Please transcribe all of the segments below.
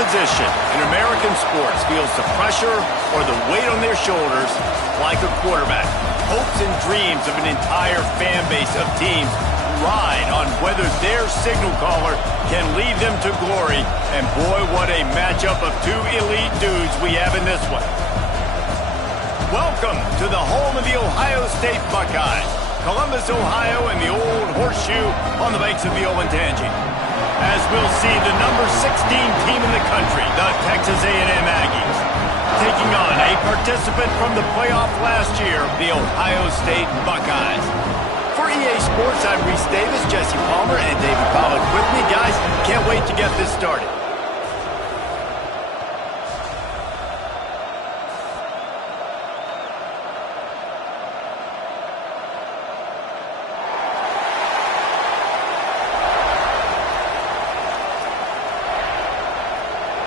position in American sports feels the pressure or the weight on their shoulders like a quarterback. Hopes and dreams of an entire fan base of teams ride on whether their signal caller can lead them to glory. And boy, what a matchup of two elite dudes we have in this one. Welcome to the home of the Ohio State Buckeyes, Columbus, Ohio, and the old horseshoe on the banks of the Olentangy. As we'll see, the number 16 team in the country, the Texas A&M Aggies, taking on a participant from the playoff last year, the Ohio State Buckeyes. For EA Sports, I'm Reese Davis, Jesse Palmer, and David Pollack with me. Guys, can't wait to get this started.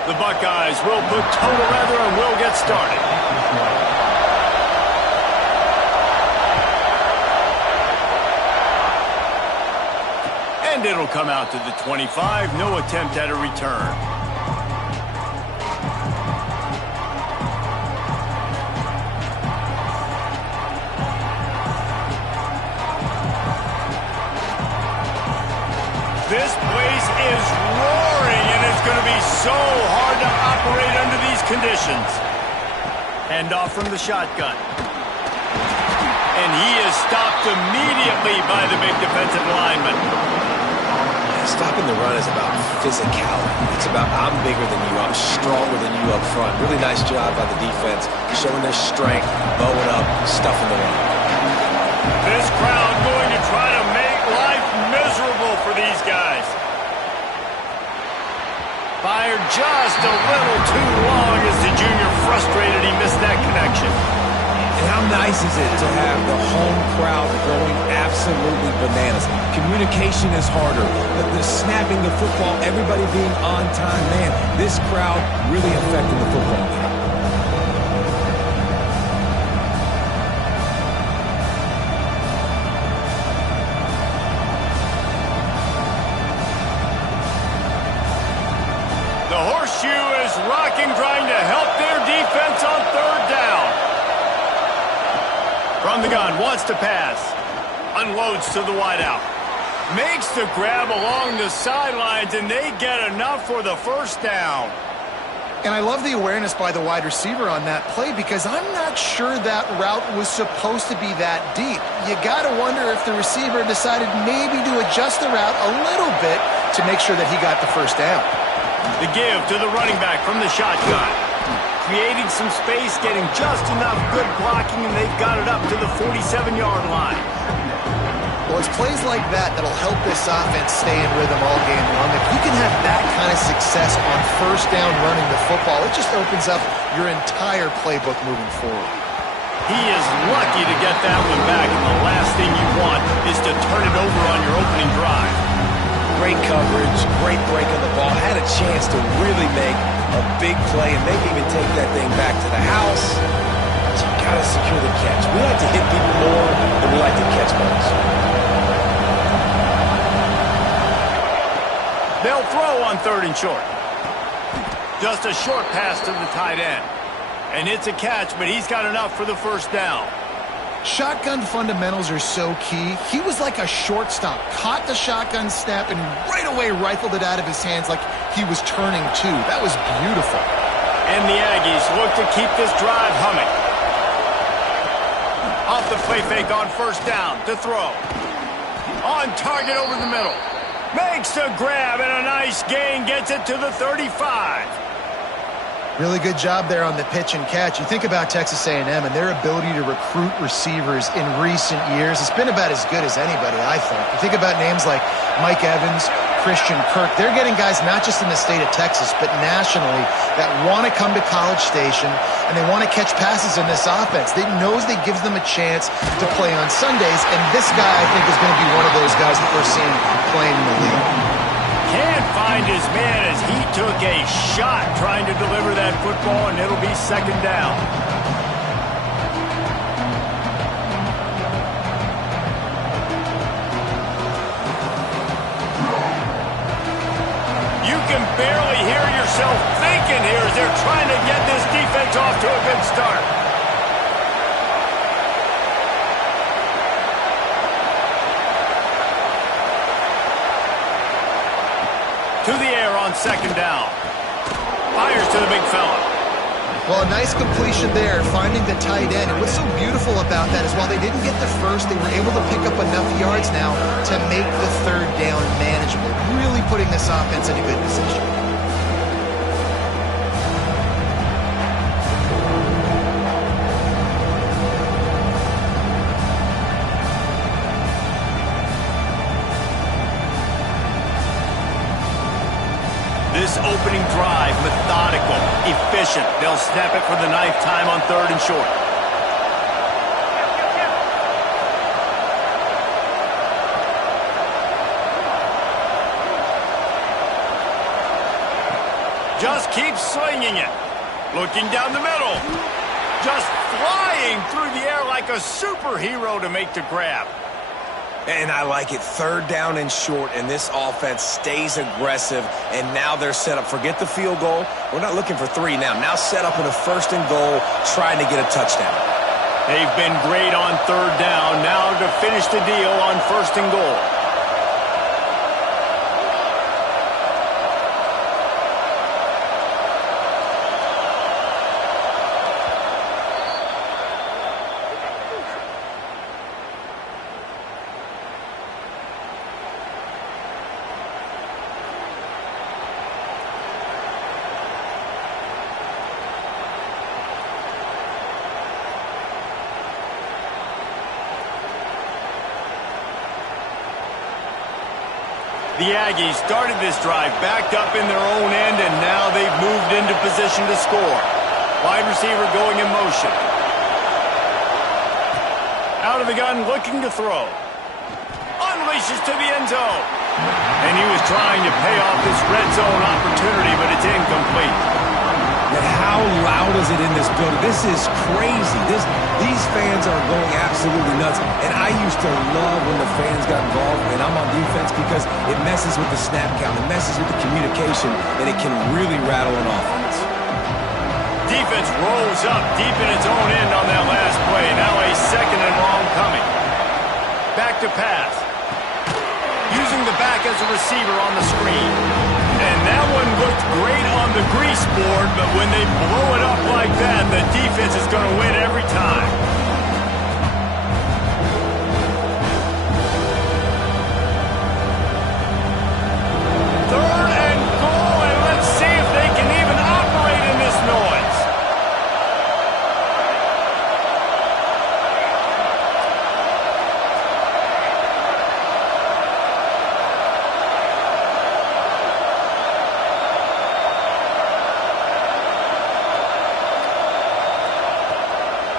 The Buckeyes will put total leather and will get started. And it'll come out to the 25. No attempt at a return. This place is roaring, and it's going to be so hard to operate under these conditions. Hand off from the shotgun. And he is stopped immediately by the big defensive lineman. Stopping the run is about physicality. It's about I'm bigger than you, I'm stronger than you up front. Really nice job by the defense, showing their strength, bowing up, stuffing the run. This crowd going to try to make life miserable for these guys. Fired just a little too long as the junior frustrated he missed that connection. And how nice is it to have the home crowd going absolutely bananas? Communication is harder, but the snapping the football, everybody being on time, man, this crowd really affecting the football game. The horseshoe is rocking, trying to help their defense on third down. From the gun, wants to pass. Unloads to the wideout. Makes the grab along the sidelines, and they get enough for the first down. And I love the awareness by the wide receiver on that play because I'm not sure that route was supposed to be that deep. You got to wonder if the receiver decided maybe to adjust the route a little bit to make sure that he got the first down. The give to the running back from the shotgun. Creating some space, getting just enough good blocking, and they've got it up to the 47-yard line. Well, it's plays like that that'll help this offense stay in rhythm all game long. If you can have that kind of success on first down running the football, it just opens up your entire playbook moving forward. He is lucky to get that one back, and the last thing you want is to turn it over on your opening drive. Great coverage, great break of the ball. Had a chance to really make a big play and maybe even take that thing back to the house. But you got to secure the catch. We like to hit people more than we like to catch balls. They'll throw on third and short. Just a short pass to the tight end. And it's a catch, but he's got enough for the first down. Shotgun fundamentals are so key. He was like a shortstop. Caught the shotgun snap and right away rifled it out of his hands like he was turning two. That was beautiful. And the Aggies look to keep this drive humming. Off the play fake on first down to throw. On target over the middle. Makes the grab and a nice gain. Gets it to the 35. Really good job there on the pitch and catch. You think about Texas A&M and their ability to recruit receivers in recent years. It's been about as good as anybody, I think. You think about names like Mike Evans, Christian Kirk. They're getting guys not just in the state of Texas, but nationally that want to come to College Station and they want to catch passes in this offense. They knows that gives them a chance to play on Sundays, and this guy, I think, is going to be one of those guys that we're seeing playing in the league. Can't find his man as he took a shot trying to deliver that football, and it'll be second down. You can barely hear yourself think second down. Fires to the big fella. Well, a nice completion there, finding the tight end. And what's so beautiful about that is while they didn't get the first, they were able to pick up enough yards now to make the third down manageable, really putting this offense in a good position. This opening drive, methodical, efficient. They'll snap it for the 9th time on 3rd and short. Just keep swinging it. Looking down the middle. Just flying through the air like a superhero to make the grab. And I like it. 3rd down and short, and this offense stays aggressive, and now they're set up. Forget the field goal. We're not looking for 3 now. Now set up in a 1st and goal, trying to get a touchdown. They've been great on 3rd down. Now to finish the deal on 1st and goal. The Aggies started this drive backed up in their own end, and now they've moved into position to score. Wide receiver going in motion. Out of the gun, looking to throw. Unleashes to the end zone. And he was trying to pay off this red zone opportunity, but it's incomplete. And how loud is it in this building? This is crazy. These fans are going absolutely nuts. And I used to love when the fans got involved, and I'm on defense, because it messes with the snap count, it messes with the communication, and it can really rattle an offense. Defense rolls up deep in its own end on that last play. Now a 2nd and long coming. Back to pass. Using the back as a receiver on the screen. And that one looked great on the grease board, but when they blow it up like that, the defense is going to win every time. Third and goal, and let's see if they can even operate in this noise.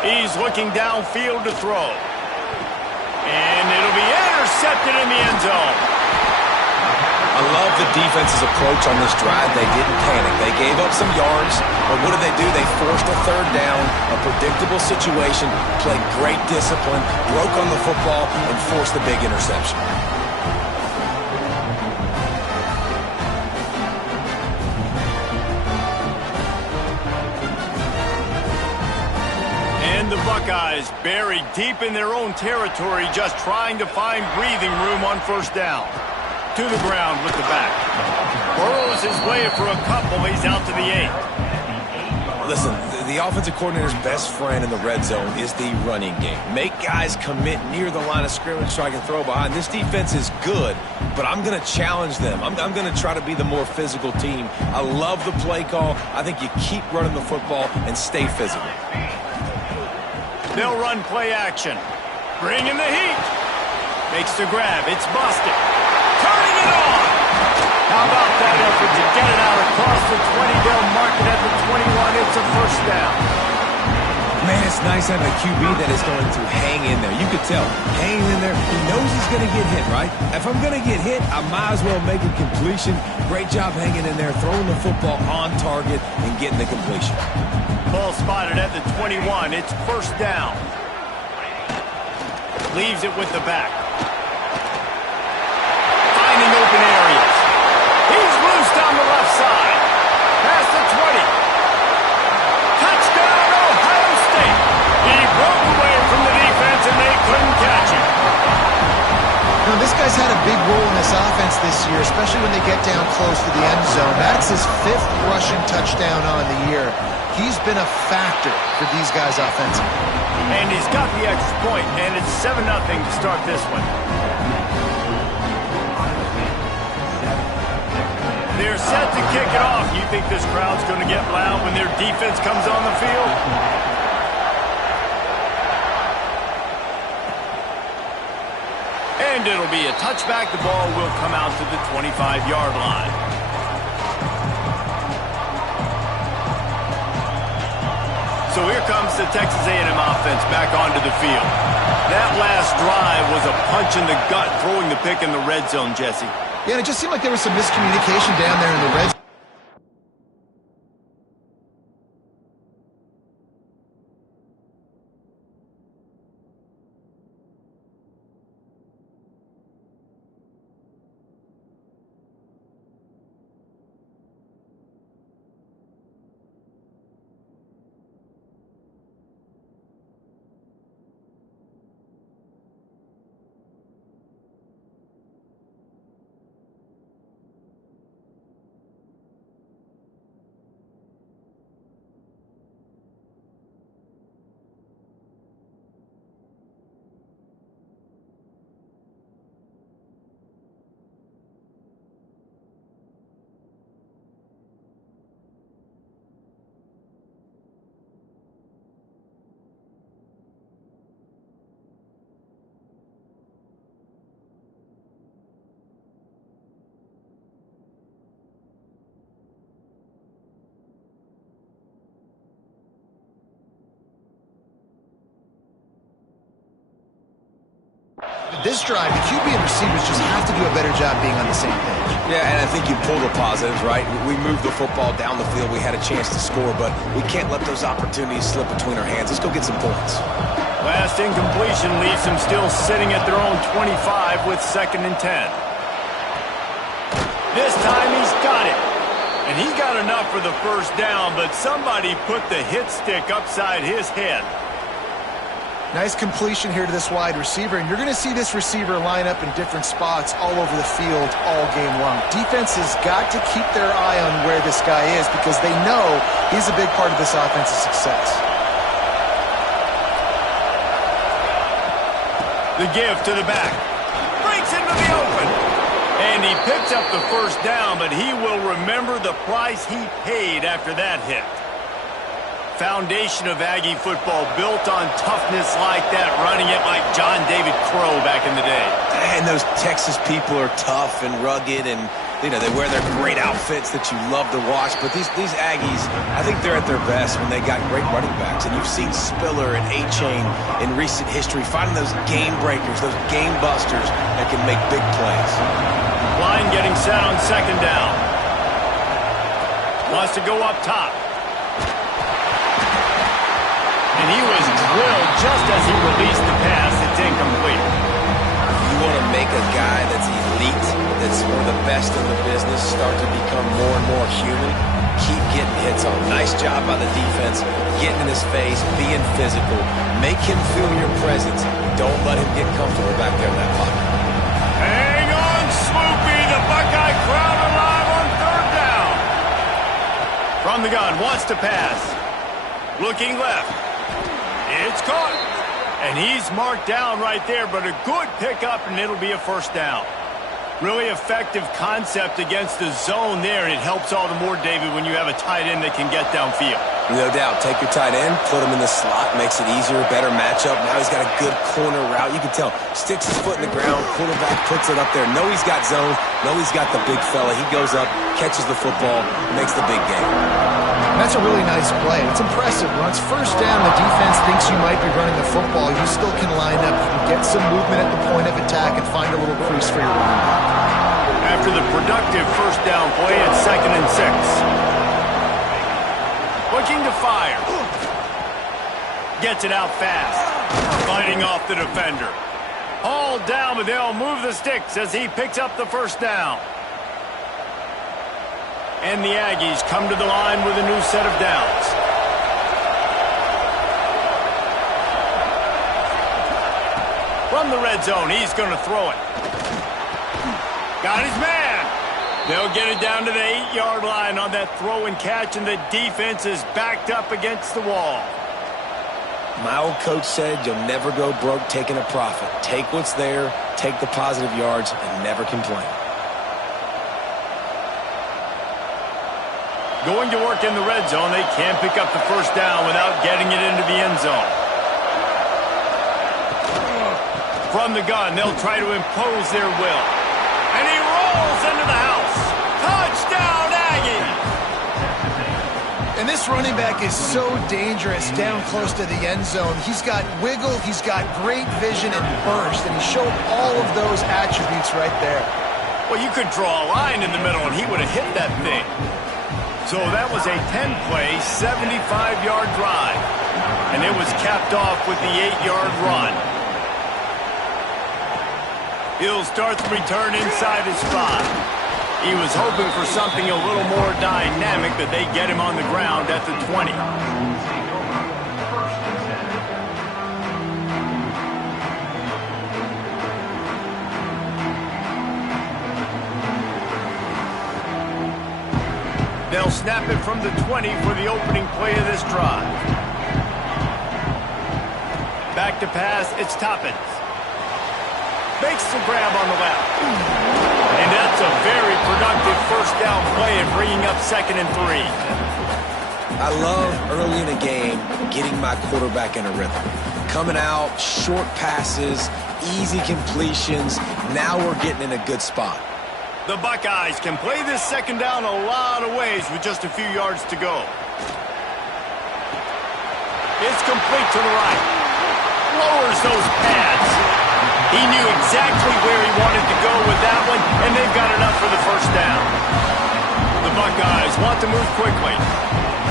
He's looking downfield to throw. And it'll be intercepted in the end zone. I love the defense's approach on this drive. They didn't panic. They gave up some yards, but what did they do? They forced a 3rd down, a predictable situation, played great discipline, broke on the football, and forced the big interception. And the Buckeyes buried deep in their own territory, just trying to find breathing room on 1st down. To the ground with the back. Burrows his way for a couple. He's out to the 8. Listen, the offensive coordinator's best friend in the red zone is the running game. Make guys commit near the line of scrimmage so I can throw behind. This defense is good, but I'm going to challenge them. I'm going to try to be the more physical team. I love the play call. I think you keep running the football and stay physical. They'll run play action. Bring in the heat. Makes the grab. It's busted. Turning it on. How about that effort to get it out across the 20? They'll mark it at the 21. It's a 1st down. Man, it's nice having a QB that is going to hang in there. You could tell, hanging in there, he knows he's going to get hit, right? If I'm going to get hit, I might as well make a completion. Great job hanging in there, throwing the football on target and getting the completion. Ball spotted at the 21. It's 1st down. Leaves it with the back. Finding open areas. He's loose down the left side. Past the 20. Touchdown, Ohio State. He broke away from the defense, and they couldn't catch him. Now, this guy's had a big role in this this offense this year, especially when they get down close to the end zone. That's his 5th rushing touchdown on the year. He's been a factor for these guys offensively. And he's got the extra point, and it's 7-0 to start this one. They're set to kick it off. You think this crowd's going to get loud when their defense comes on the field? And it'll be a touchback. The ball will come out to the 25-yard line. So here comes the Texas A&M offense back onto the field. That last drive was a punch in the gut, throwing the pick in the red zone, Jesse. Yeah, and it just seemed like there was some miscommunication down there in the red zone. This drive, the QB and receivers just have to do a better job being on the same page. Yeah, and I think you pull the positives, right? We moved the football down the field. We had a chance to score, but we can't let those opportunities slip between our hands. Let's go get some points. Last incompletion leaves them still sitting at their own 25 with 2nd and 10. This time he's got it. And he got enough for the first down, but somebody put the hit stick upside his head. Nice completion here to this wide receiver, and you're going to see this receiver line up in different spots all over the field all game long. Defense has got to keep their eye on where this guy is because they know he's a big part of this offense's success. The give to the back. Breaks into the open. And he picks up the first down, but he will remember the price he paid after that hit. Foundation of Aggie football built on toughness like that, running it like John David Crow back in the day. And those Texas people are tough and rugged, and you know they wear their great outfits that you love to watch. But these Aggies, I think they're at their best when they got great running backs. And you've seen Spiller and A-Chain in recent history finding those game breakers, those game busters that can make big plays. Line getting set on 2nd down. Wants to go up top. And he was drilled just as he released the pass. It's incomplete. You want to make a guy that's elite, that's one of the best in the business, start to become more and more human, keep getting hits on. Nice job by the defense, getting in his face, being physical. Make him feel your presence. Don't let him get comfortable back there in that pocket. Hang on, Swoopy. The Buckeye crowd alive on 3rd down. From the gun, wants to pass. Looking left. It's caught. And he's marked down right there, but a good pickup, and it'll be a 1st down. Really effective concept against the zone there, and it helps all the more, David, when you have a tight end that can get downfield. No doubt. Take your tight end, put him in the slot, makes it easier, better matchup. Now he's got a good corner route. You can tell. Sticks his foot in the ground, quarterback puts it up there. Know he's got zone. Know he's got the big fella. He goes up, catches the football, makes the big game. That's a really nice play. It's impressive. When it's 1st down, the defense thinks you might be running the football. You still can line up. You can get some movement at the point of attack and find a little crease for your running back. After the productive 1st down play, it's 2nd and 6. Looking to fire. Gets it out fast. Fighting off the defender. Hauled down, but they'll move the sticks as he picks up the 1st down. And the Aggies come to the line with a new set of downs. From the red zone, he's going to throw it. got his man. They'll get it down to the 8-yard line on that throw and catch, and the defense is backed up against the wall. My old coach said you'll never go broke taking a profit. Take what's there, take the positive yards, and never complain. Going to work in the red zone, they can't pick up the first down without getting it into the end zone. From the gun, they'll try to impose their will. And he rolls into the house. Touchdown, Aggies! And this running back is so dangerous down close to the end zone. He's got wiggle, he's got great vision and burst, and he showed all of those attributes right there. Well, you could draw a line in the middle, and he would have hit that thing. So that was a 10-play, 75-yard drive. And it was capped off with the 8-yard run. He'll start the return inside his spot. He was hoping for something a little more dynamic, that they get him on the ground at the 20. They'll snap it from the 20 for the opening play of this drive. Back to pass, it's Toppins. Makes the grab on the left. And that's a very productive first down play and bringing up 2nd and 3. I love early in a game getting my quarterback in a rhythm. Coming out, short passes, easy completions. Now we're getting in a good spot. The Buckeyes can play this 2nd down a lot of ways with just a few yards to go. It's complete to the right. Lowers those pads. He knew exactly where he wanted to go with that one, and they've got enough for the first down. The Buckeyes want to move quickly.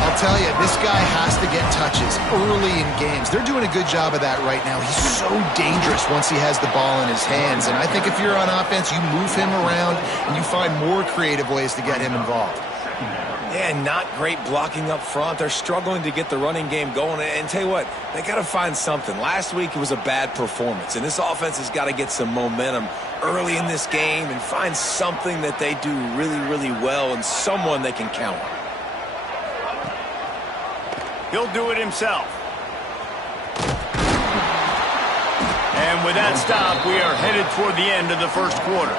I'll tell you, this guy has to get touches early in games. They're doing a good job of that right now. He's so dangerous once he has the ball in his hands. And I think if you're on offense, you move him around and you find more creative ways to get him involved. Yeah, not great blocking up front. They're struggling to get the running game going. And tell you what, they got to find something. Last week it was a bad performance, and this offense has got to get some momentum early in this game and find something that they do really, really well and someone they can count on. He'll do it himself. And with that stop, we are headed toward the end of the first quarter.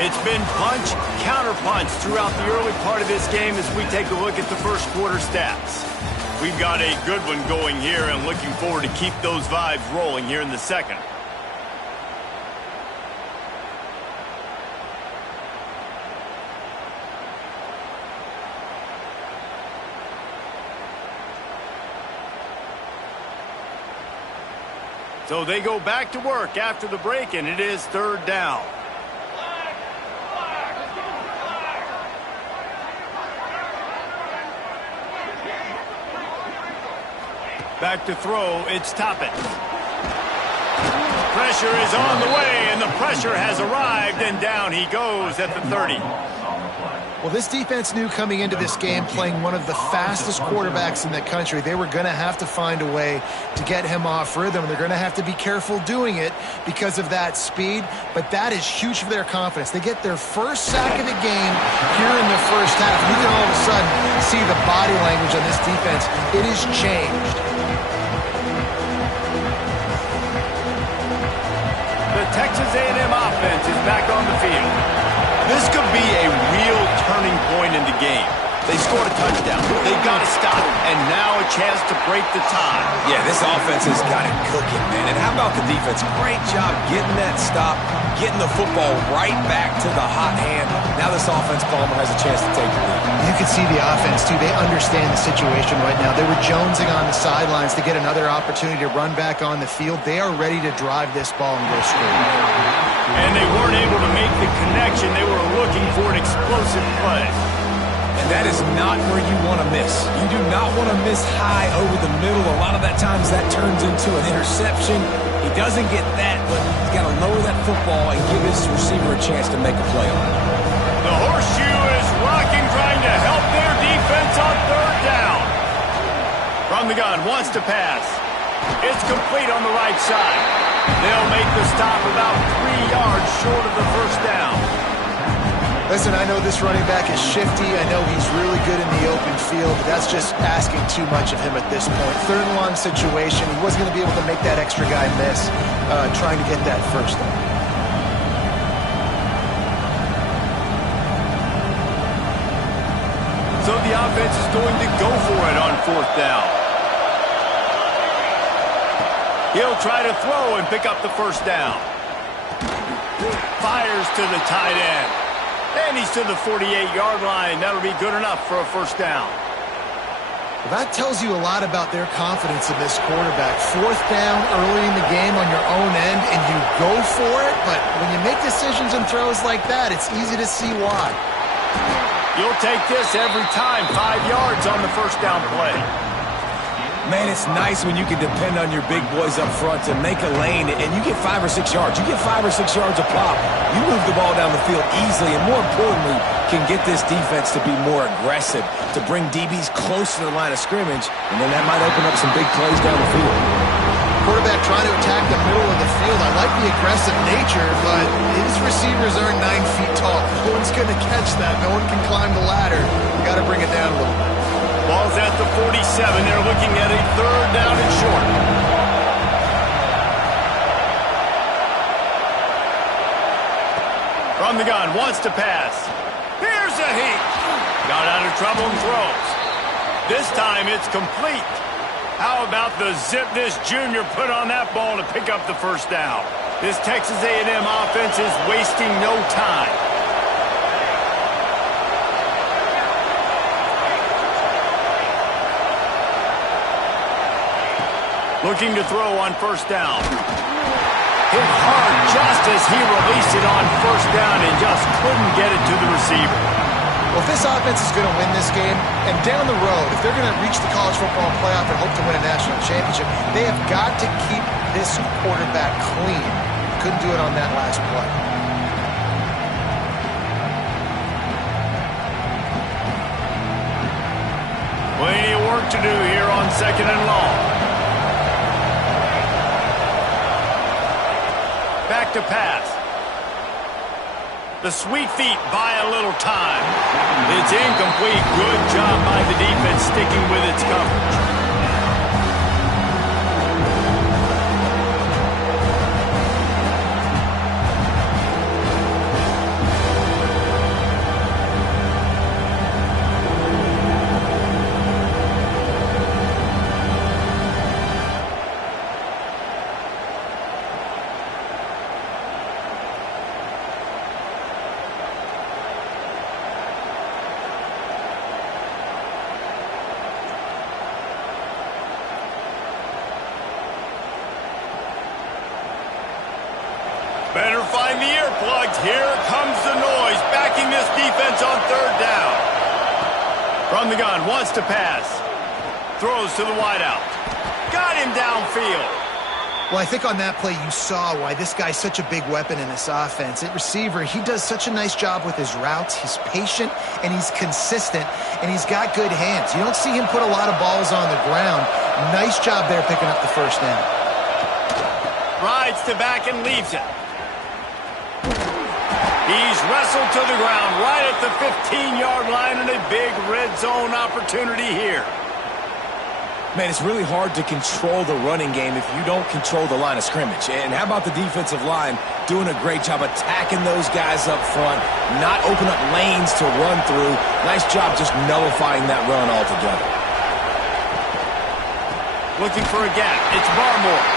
It's been punch, counter-punch throughout the early part of this game as we take a look at the first quarter stats. We've got a good one going here and looking forward to keep those vibes rolling here in the second. So they go back to work after the break, and it is 3rd down. Back to throw, it's Toppin. Pressure is on the way, and the pressure has arrived, and down he goes at the 30. Well, this defense knew coming into this game, playing one of the fastest quarterbacks in the country, they were going to have to find a way to get him off rhythm. They're going to have to be careful doing it because of that speed, but that is huge for their confidence. They get their first sack of the game here in the first half, and you can all of a sudden see the body language on this defense. It has changed. The Texas A&M offense is back on the field. This could be a real turning point in the game. They scored a touchdown. They got to stop, and now a chance to break the tie. Yeah, this offense has got it cooking, man. And how about the defense? Great job getting that stop, getting the football right back to the hot hand. Now this offense, Palmer, has a chance to take the lead. You can see the offense, too. They understand the situation right now. They were jonesing on the sidelines to get another opportunity to run back on the field. They are ready to drive this ball and go score. And they weren't able to make the connection. They were looking for an explosive play. And that is not where you want to miss. You do not want to miss high over the middle. A lot of that times that turns into an interception. He doesn't get that, but he's got to lower that football and give his receiver a chance to make a play on it. The horseshoe is rocking, trying to help their defense on 3rd down. From the gun, wants to pass. It's complete on the right side. They'll make the stop about 3 yards short of the first down. Listen, I know this running back is shifty. I know he's really good in the open field, but that's just asking too much of him at this point. Third and long situation. He wasn't going to be able to make that extra guy miss trying to get that first down. So the offense is going to go for it on fourth down. He'll try to throw and pick up the first down. Fires to the tight end. And he's to the 48-yard line. That'll be good enough for a first down. Well, that tells you a lot about their confidence in this quarterback. Fourth down early in the game on your own end, and you go for it. But when you make decisions and throws like that, it's easy to see why. You'll take this every time. 5 yards on the first down play. Man, it's nice when you can depend on your big boys up front to make a lane, and you get 5 or 6 yards. You get 5 or 6 yards a pop. You move the ball down the field easily, and more importantly, can get this defense to be more aggressive, to bring DBs close to the line of scrimmage, and then that might open up some big plays down the field. Quarterback trying to attack the middle of the field. I like the aggressive nature, but his receivers aren't 9 feet tall. No one's going to catch that. No one can climb the ladder. You got to bring it down a little bit. Ball's at the 47. They're looking at a third down and short. From the gun, wants to pass. Here's a heat. Got out of trouble and throws. This time it's complete. How about the zip this junior put on that ball to pick up the first down? This Texas A&M offense is wasting no time. Looking to throw on first down. Hit hard just as he released it on first down and just couldn't get it to the receiver. Well, if this offense is going to win this game, and down the road, if they're going to reach the college football playoff and hope to win a national championship, they have got to keep this quarterback clean. Couldn't do it on that last play. Plenty of work to do here on second and long. Back to pass. The sweet feet buy a little time. It's incomplete. Good job by the defense sticking with its coverage. Better find the earplugs. Here comes the noise, backing this defense on third down. From the gun, wants to pass. Throws to the wideout. Got him downfield. Well, I think on that play you saw why this guy's such a big weapon in this offense. At receiver, he does such a nice job with his routes. He's patient, and he's consistent, and he's got good hands. You don't see him put a lot of balls on the ground. Nice job there picking up the first down. Rides to back and leaves it. He's wrestled to the ground right at the 15-yard line, and a big red zone opportunity here. Man, it's really hard to control the running game if you don't control the line of scrimmage. And how about the defensive line doing a great job attacking those guys up front, not open up lanes to run through. Nice job just nullifying that run altogether. Looking for a gap. It's Barmore.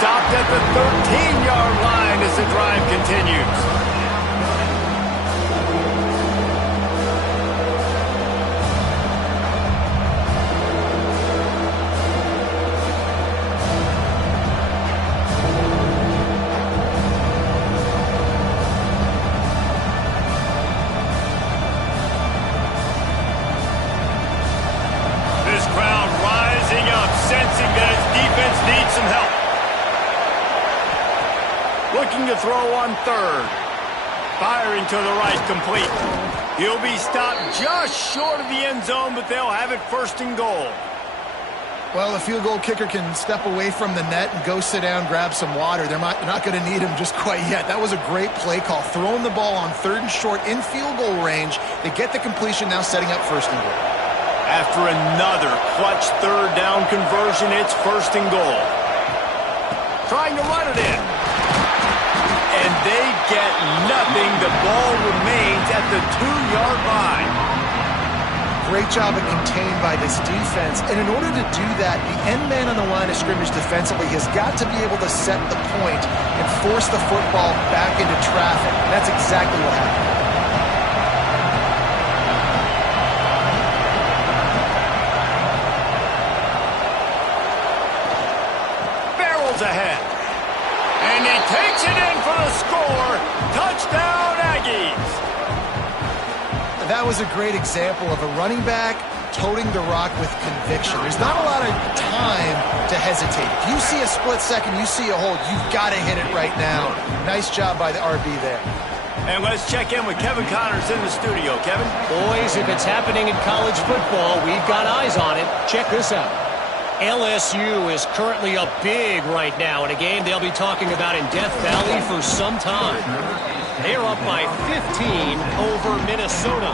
Stopped at the 13-yard line as the drive continues. Sensing that its defense needs some help. Looking to throw on third. Firing to the right, complete. He'll be stopped just short of the end zone, but they'll have it first and goal. Well, the field goal kicker can step away from the net and go sit down, grab some water. They're not going to need him just quite yet. That was a great play call. Throwing the ball on 3rd and short in field goal range. They get the completion, now setting up 1st and goal. After another clutch 3rd down conversion, it's 1st and goal. Trying to run it in. And they get nothing. The ball remains at the 2-yard line. Great job of contained by this defense. And in order to do that, the end man on the line of scrimmage defensively has got to be able to set the point and force the football back into traffic. And that's exactly what happened. Barrels ahead. And he takes it in for the score. Touchdown, Aggies. That was a great example of a running back toting the rock with conviction. There's not a lot of time to hesitate. If you see a split second, you see a hold, you've got to hit it right now. Nice job by the RB there. And let's check in with Kevin Connors in the studio. Kevin? Boys, if it's happening in college football, we've got eyes on it. Check this out. LSU is currently up big right now in a game they'll be talking about in Death Valley for some time. They're up by 15 over Minnesota.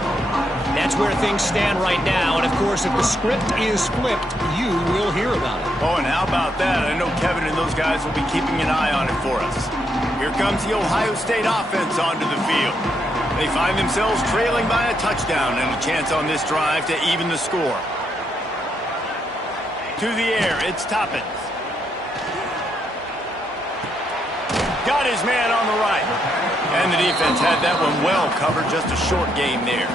That's where things stand right now. And, of course, if the script is flipped, you will hear about it. Oh, and how about that? I know Kevin and those guys will be keeping an eye on it for us. Here comes the Ohio State offense onto the field. They find themselves trailing by a touchdown and a chance on this drive to even the score. To the air, it's Toppins. Got his man on the right. And the defense had that one well covered. Just a short game there.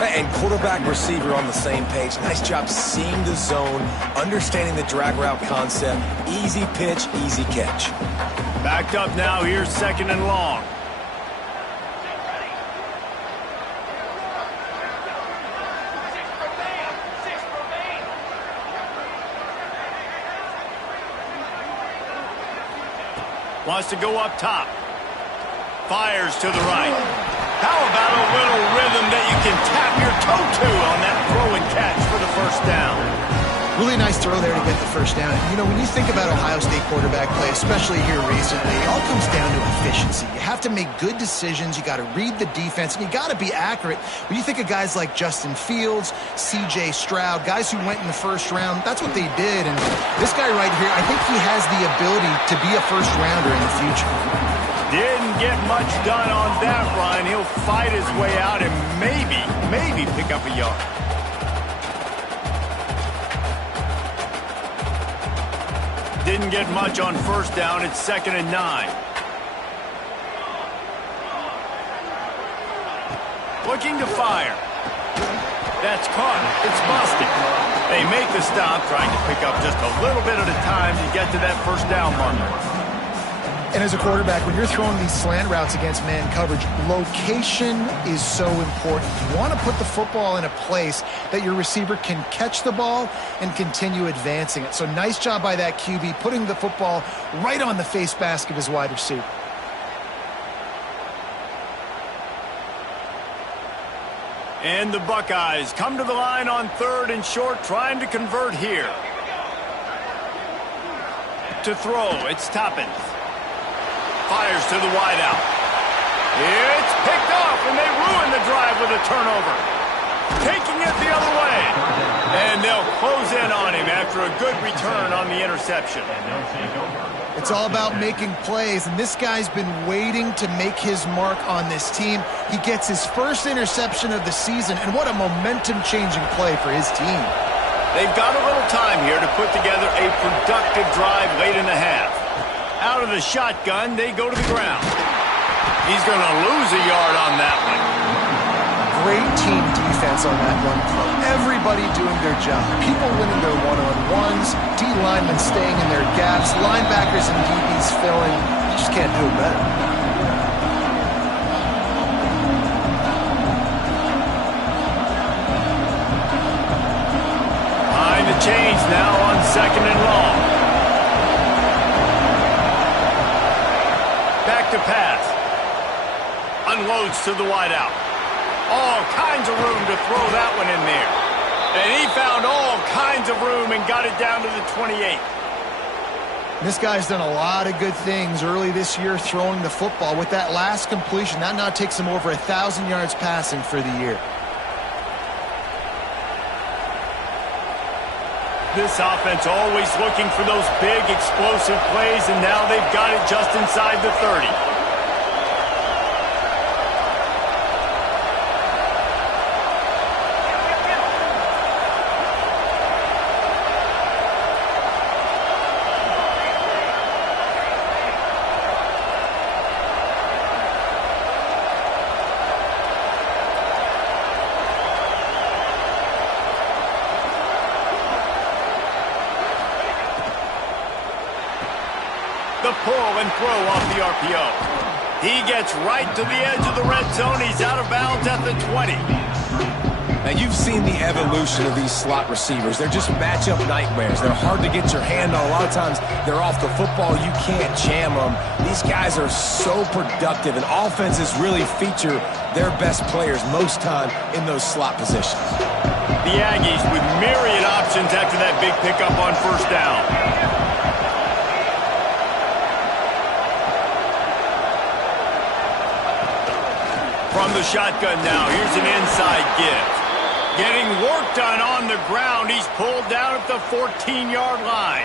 And quarterback receiver on the same page. Nice job seeing the zone, understanding the drag route concept. Easy pitch, easy catch. Backed up now. Here's 2nd and long. Wants to go up top. Fires to the right. How about a little rhythm that you can tap your toe to on that throw and catch for the 1st down? Really nice throw there to get the 1st down. You know, when you think about Ohio State quarterback play, especially here recently, it all comes down to efficiency. You have to make good decisions. You got to read the defense, and you got to be accurate. When you think of guys like Justin Fields, C.J. Stroud, guys who went in the 1st round, that's what they did. And this guy right here, I think he has the ability to be a 1st rounder in the future. Didn't get much done on that run. He'll fight his way out and maybe pick up a yard. Didn't get much on 1st down. It's 2nd and 9. Looking to fire. That's caught. It's busted. They make the stop, trying to pick up just a little bit at a time to get to that 1st down marker. And as a quarterback, when you're throwing these slant routes against man coverage, location is so important. You want to put the football in a place that your receiver can catch the ball and continue advancing it. So nice job by that QB, putting the football right on the face mask of his wide receiver. And the Buckeyes come to the line on 3rd and short, trying to convert here. To throw, it's Toppins. Fires to the wideout. It's picked off, and they ruin the drive with a turnover. Taking it the other way. And they'll close in on him after a good return on the interception. It's all about making plays, and this guy's been waiting to make his mark on this team. He gets his 1st interception of the season, and what a momentum-changing play for his team. They've got a little time here to put together a productive drive late in the half. Out of the shotgun, they go to the ground. He's going to lose a yard on that one. Great team defense on that run play. Everybody doing their job. People winning their one-on-ones, D linemen staying in their gaps, linebackers and DBs filling. You just can't do it better. Behind the chains now on 2nd and long. Back to pass. Unloads to the wideout. All kinds of room to throw that one in there. And he found all kinds of room and got it down to the 28. This guy's done a lot of good things early this year throwing the football. With that last completion, that now takes him over 1,000 yards passing for the year. This offense always looking for those big, explosive plays, and now they've got it just inside the 30. The pull and throw off the RPO. He gets right to the edge of the red zone. He's out of bounds at the 20. Now, you've seen the evolution of these slot receivers. They're just matchup nightmares. They're hard to get your hand on. A lot of times, they're off the football. You can't jam them. These guys are so productive, and offenses really feature their best players most time in those slot positions. The Aggies with myriad options after that big pickup on first down. From the shotgun now, here's an inside give. Getting work done on the ground. He's pulled down at the 14-yard line.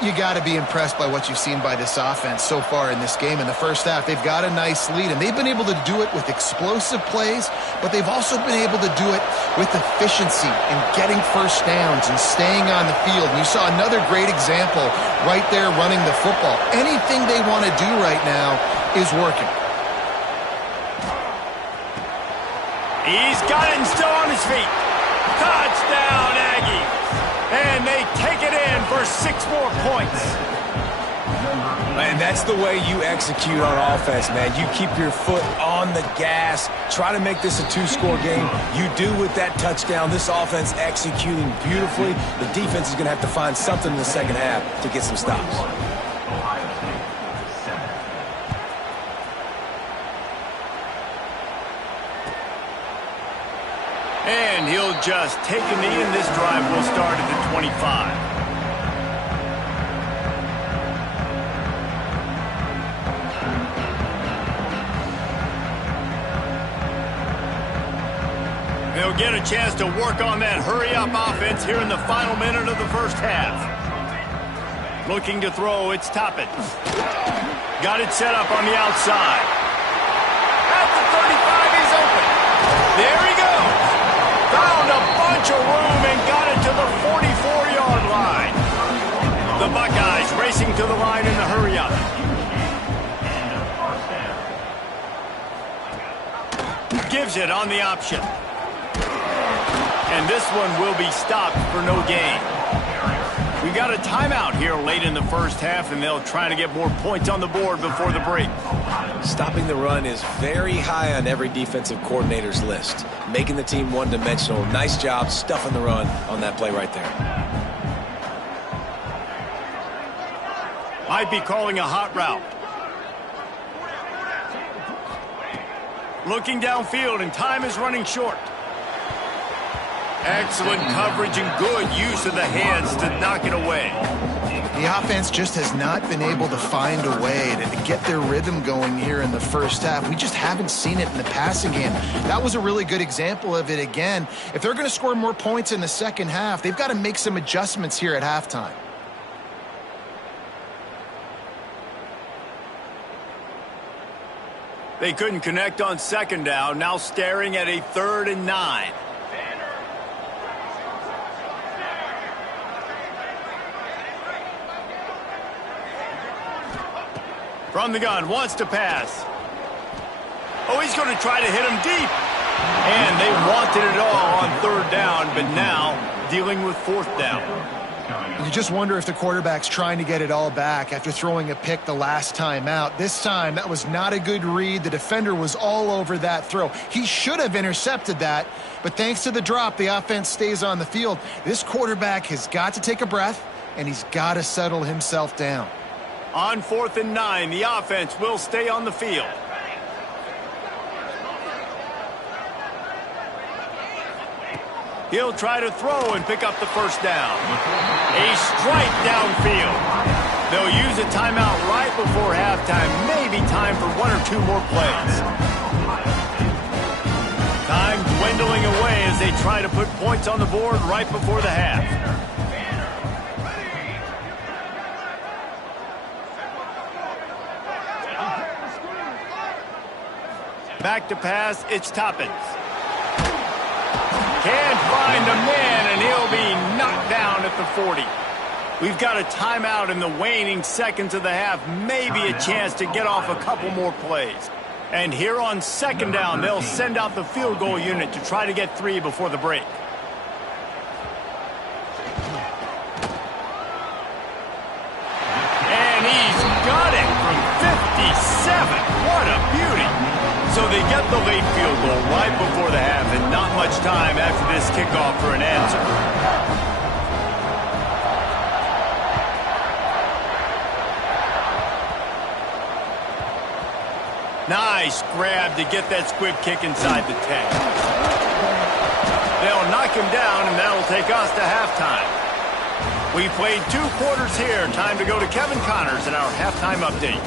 You got to be impressed by what you've seen by this offense so far in this game. In the first half, they've got a nice lead, and they've been able to do it with explosive plays, but they've also been able to do it with efficiency and getting first downs and staying on the field. And you saw another great example right there running the football. Anything they want to do right now is working. He's got it and still on his feet. Touchdown, Aggies. And they take it in for 6 more points. And that's the way you execute on offense, man. You keep your foot on the gas. Try to make this a 2-score game. You do with that touchdown. This offense executing beautifully. The defense is going to have to find something in the second half to get some stops. And he'll just take a knee, and this drive will start at the 25. They'll get a chance to work on that hurry-up offense here in the final minute of the first half. Looking to throw, it's Toppin. Got it set up on the outside. At the 35, he's open. There he goes. Found a bunch of room and got it to the 44-yard line. The Buckeyes racing to the line in the hurry-up. Gives it on the option. And this one will be stopped for no gain. We got a timeout here late in the first half, and they'll try to get more points on the board before the break. Stopping the run is very high on every defensive coordinator's list. Making the team one-dimensional. Nice job stuffing the run on that play right there. Might be calling a hot route. Looking downfield, and time is running short. Excellent coverage and good use of the hands to knock it away. The offense just has not been able to find a way to get their rhythm going here in the first half. We just haven't seen it in the passing game. That was a really good example of it again. If they're going to score more points in the second half, they've got to make some adjustments here at halftime. They couldn't connect on second down, now staring at a 3rd and 9. From the gun, wants to pass. Oh, he's going to try to hit him deep. And they wanted it all on 3rd down, but now dealing with 4th down. You just wonder if the quarterback's trying to get it all back after throwing a pick the last time out. This time, that was not a good read. The defender was all over that throw. He should have intercepted that, but thanks to the drop, the offense stays on the field. This quarterback has got to take a breath, and he's got to settle himself down. On 4th and 9, the offense will stay on the field. He'll try to throw and pick up the first down. A strike downfield. They'll use a timeout right before halftime. Maybe time for one or two more plays. Time dwindling away as they try to put points on the board right before the half. Back to pass, it's Toppins. Can't find a man, and he'll be knocked down at the 40. We've got a timeout in the waning seconds of the half. Maybe a chance to get off a couple more plays. And here on second down, they'll send out the field goal unit to try to get 3 before the break. And he's got it from 57. What a beauty. So they get the late field goal right before the half, and not much time after this kickoff for an answer. Nice grab to get that squib kick inside the 10. They'll knock him down, and that'll take us to halftime. We played 2 quarters here. Time to go to Kevin Connors in our halftime update.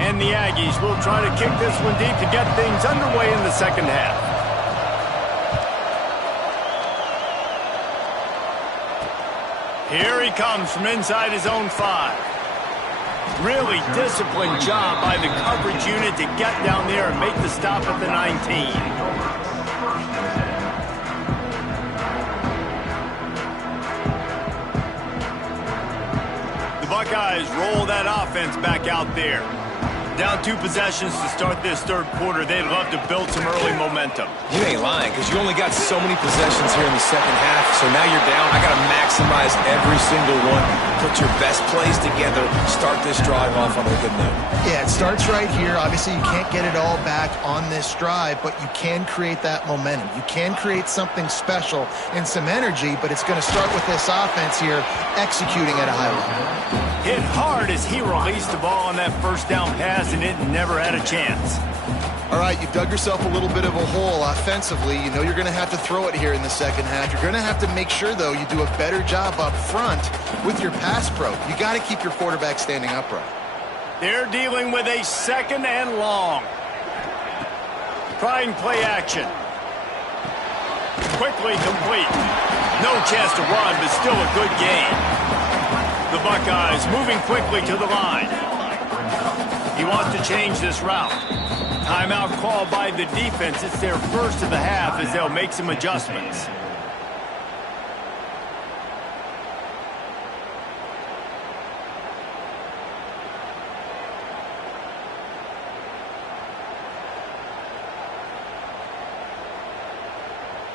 And the Aggies will try to kick this one deep to get things underway in the second half. Here he comes from inside his own 5. Really disciplined job by the coverage unit to get down there and make the stop at the 19. The Buckeyes roll that offense back out there. Down 2 possessions to start this third quarter. They'd love to build some early momentum. You ain't lying, because you only got so many possessions here in the second half, so now you're down. I got to maximize every single one. Put your best plays together. Start this drive off on a good note. Yeah, it starts right here. Obviously, you can't get it all back on this drive, but you can create that momentum. You can create something special and some energy, but it's going to start with this offense here executing at a high level. Hit hard as he released the ball on that first down pass, and it never had a chance. All right, you've dug yourself a little bit of a hole offensively. You know you're going to have to throw it here in the second half. You're going to have to make sure, though, you do a better job up front with your pass pro. You got to keep your quarterback standing upright. They're dealing with a second and long. Trying play action. Quickly complete. No chance to run, but still a good gain. The Buckeyes moving quickly to the line. He wants to change this route. Timeout called by the defense. It's their first of the half as they'll make some adjustments.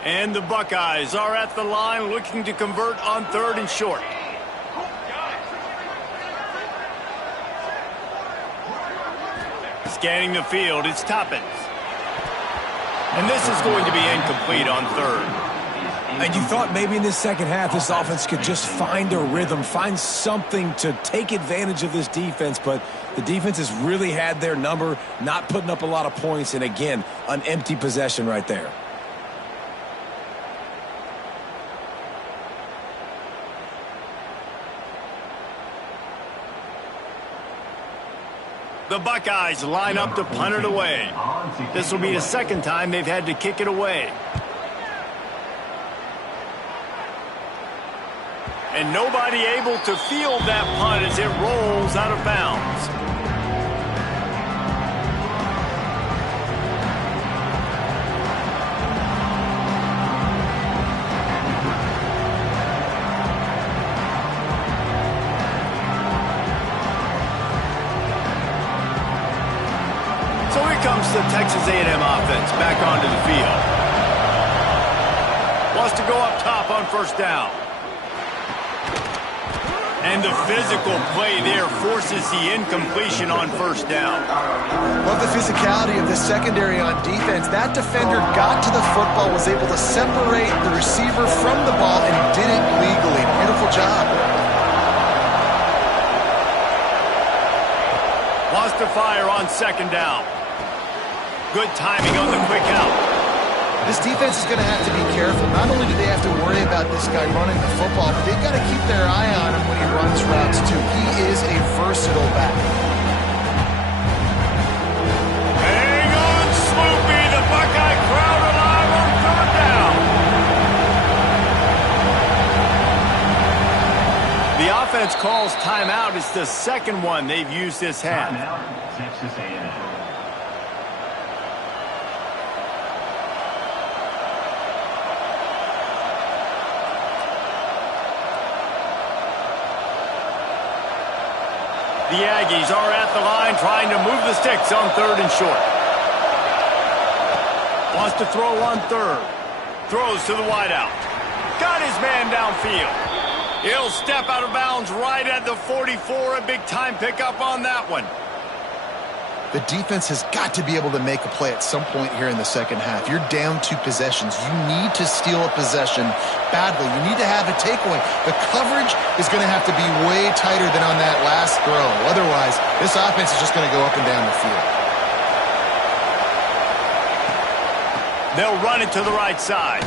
And the Buckeyes are at the line looking to convert on 3rd and short. Scanning the field, it's Toppins. And this is going to be incomplete on 3rd. And you thought maybe in this second half this offense could just find a rhythm, find something to take advantage of this defense, but the defense has really had their number, not putting up a lot of points, and again, an empty possession right there. The Buckeyes line up to punt it away. This will be the second time they've had to kick it away. And nobody able to field that punt as it rolls out of bounds. Comes the Texas A&M offense back onto the field. Wants to go up top on first down. And the physical play there forces the incompletion on first down. Love the physicality of the secondary on defense. That defender got to the football, was able to separate the receiver from the ball, and did it legally. Beautiful job. Wants to fire on second down. Good timing on the quick out. This defense is going to have to be careful. Not only do they have to worry about this guy running the football, but they've got to keep their eye on him when he runs routes too. He is a versatile back. Hang on, Sloopy. The Buckeye crowd alive on third down. The offense calls timeout. It's the second one they've used this half. Timeout, Texas A&M. The Aggies are at the line trying to move the sticks on third and short. Wants to throw on third. Throws to the wideout. Got his man downfield. He'll step out of bounds right at the 44. A big-time pickup on that one. The defense has got to be able to make a play at some point here in the second half. You're down 2 possessions. You need to steal a possession badly. You need to have a takeaway. The coverage is going to have to be way tighter than on that last throw. Otherwise, this offense is just going to go up and down the field. They'll run it to the right side.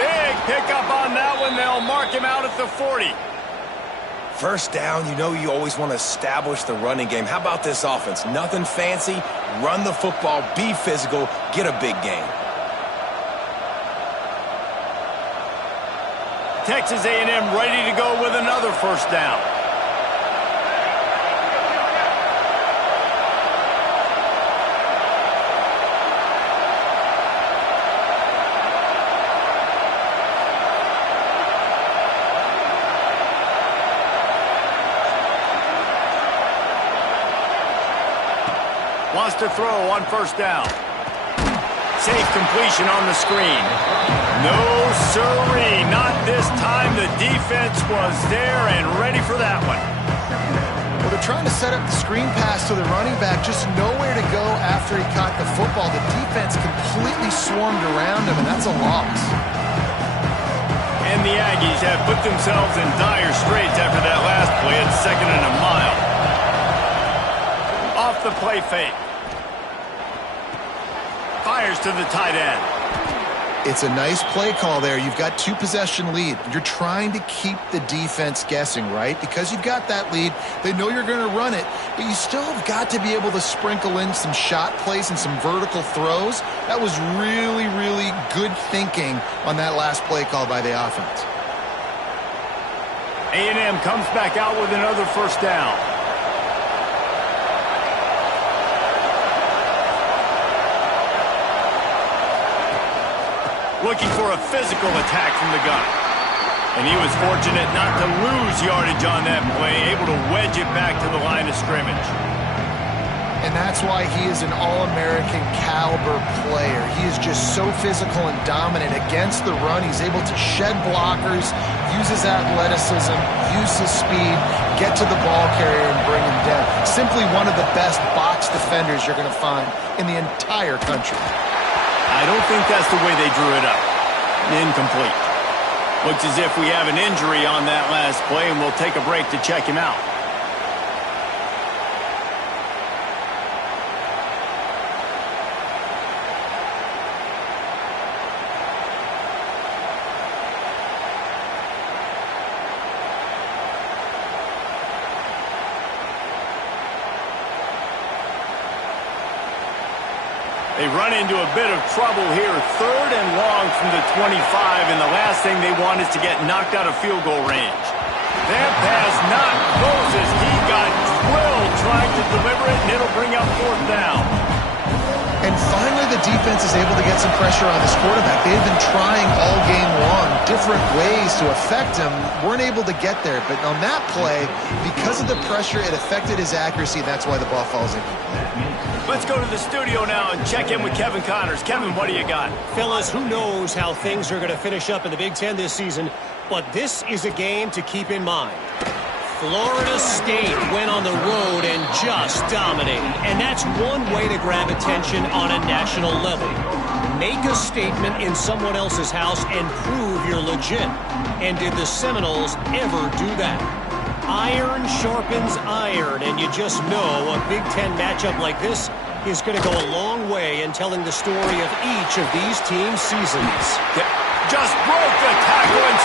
Big pickup on that one. They'll mark him out at the 40. First down, you know you always want to establish the running game. How about this offense? Nothing fancy. Run the football, be physical, get a big gain. Texas A&M ready to go with another first down. Wants to throw on first down. Safe completion on the screen. No siree, not this time. The defense was there and ready for that one. Well, they're trying to set up the screen pass to the running back, just nowhere to go after he caught the football. The defense completely swarmed around him, and that's a loss. And the Aggies have put themselves in dire straits after that last play at 2nd and a mile. Off the play fake. Fires to the tight end. It's a nice play call there. You've got 2 possession lead. You're trying to keep the defense guessing, right? Because you've got that lead. They know you're going to run it, but you still have got to be able to sprinkle in some shot plays and some vertical throws. That was really, really good thinking on that last play call by the offense. A&M comes back out with another first down. Looking for a physical attack from the gun. And he was fortunate not to lose yardage on that play, able to wedge it back to the line of scrimmage. And that's why he is an All-American caliber player. He is just so physical and dominant against the run. He's able to shed blockers, use his athleticism, use his speed, get to the ball carrier and bring him down. Simply one of the best box defenders you're going to find in the entire country. I don't think that's the way they drew it up. Incomplete. Looks as if we have an injury on that last play, and we'll take a break to check him out. They run into a bit of trouble here. 3rd and long from the 25, and the last thing they want is to get knocked out of field goal range. That pass not close as he got drilled trying to deliver it, and it'll bring up 4th down. And finally, the defense is able to get some pressure on this quarterback. They've been trying all game long different ways to affect him. Weren't able to get there, but on that play, because of the pressure, it affected his accuracy. That's why the ball falls in. Let's go to the studio now and check in with Kevin Connors. Kevin, what do you got? Fellas, who knows how things are going to finish up in the Big Ten this season, but this is a game to keep in mind. Florida State went on the road and just dominated, and that's one way to grab attention on a national level. Make a statement in someone else's house and prove you're legit. And did the Seminoles ever do that? Iron sharpens iron, and you just know a Big Ten matchup like this is going to go a long way in telling the story of each of these teams' seasons. Just broke the tackle and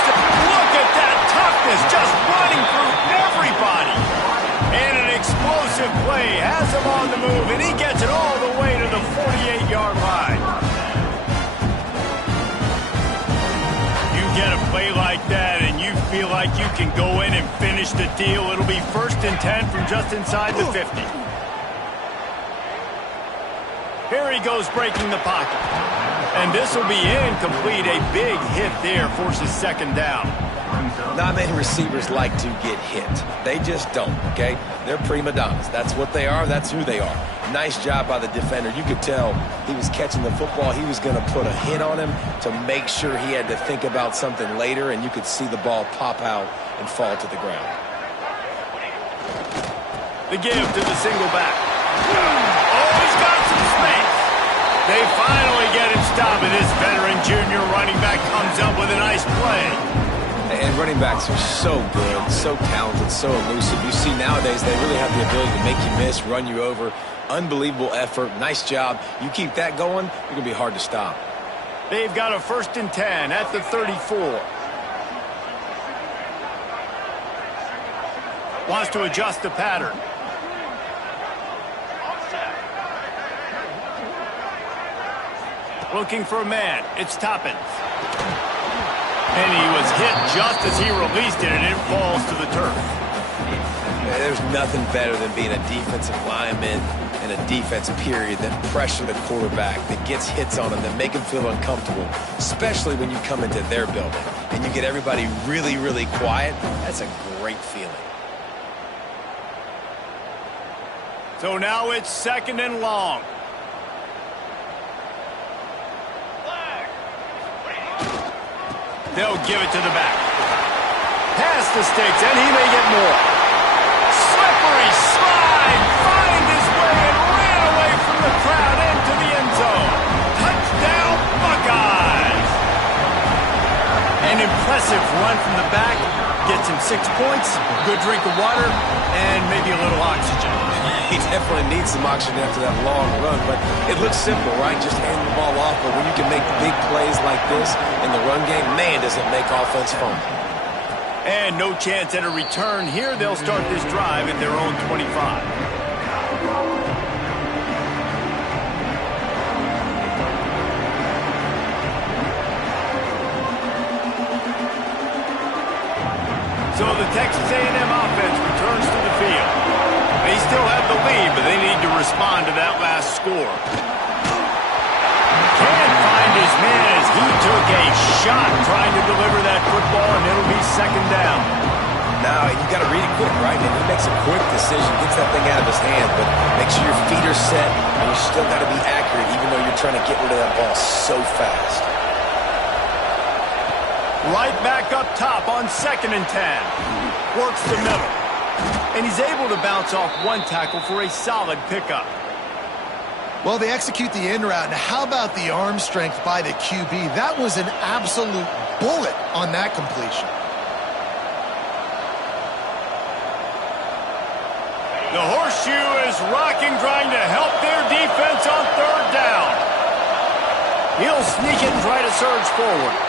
look at that toughness, just running through everybody. And an explosive play has him on the move, and he gets it all the way to the 48-yard line. You get a play like that, and you feel like you can go in and finish the deal. It'll be 1st and 10 from just inside the 50. Here he goes breaking the pocket. And this will be incomplete. A big hit there forces 2nd down. Not many receivers like to get hit. They just don't, okay? They're prima donnas. That's what they are. That's who they are. Nice job by the defender. You could tell he was catching the football. He was going to put a hit on him to make sure he had to think about something later, and you could see the ball pop out and fall to the ground. The give to the single back. Oh, he's got some space. They finally get him stopped, and this veteran junior running back comes up with a nice play. And running backs are so good, so talented, so elusive. You see nowadays they really have the ability to make you miss, run you over. Unbelievable effort. Nice job. You keep that going, you're going to be hard to stop. They've got a 1st and 10 at the 34. Wants to adjust the pattern. Looking for a man. It's Toppins. And he was hit just as he released it, and it falls to the turf. There's nothing better than being a defensive lineman and a defense period that pressure the quarterback, that gets hits on him, that make him feel uncomfortable, especially when you come into their building and you get everybody really, really quiet. That's a great feeling. So now it's 2nd and long. They'll give it to the back. Past the sticks, and he may get more. Slippery slide, find his way and ran away from the crowd into the end zone. Touchdown, Buckeyes! An impressive run from the back. Gets him 6 points, good drink of water, and maybe a little oxygen. He definitely needs some oxygen after that long run, but it looks simple, right? Just hand the ball off, but when you can make big plays like this in the run game, man, does it make offense fun. And no chance at a return here. They'll start this drive at their own 25. So the Texas A&M offense returns to the field. They still have the lead, but they need to respond to that last score. Can't find his man as he took a shot trying to deliver that football, and it'll be 2nd down. Now, you got to read it quick, right? And he makes a quick decision, gets that thing out of his hand, but make sure your feet are set, and you still got to be accurate, even though you're trying to get rid of that ball so fast. Right back up top on 2nd and 10. Works the middle. And he's able to bounce off one tackle for a solid pickup. Well, they execute the in route. And how about the arm strength by the QB? That was an absolute bullet on that completion. The horseshoe is rocking, trying to help their defense on 3rd down. He'll sneak it and try to surge forward.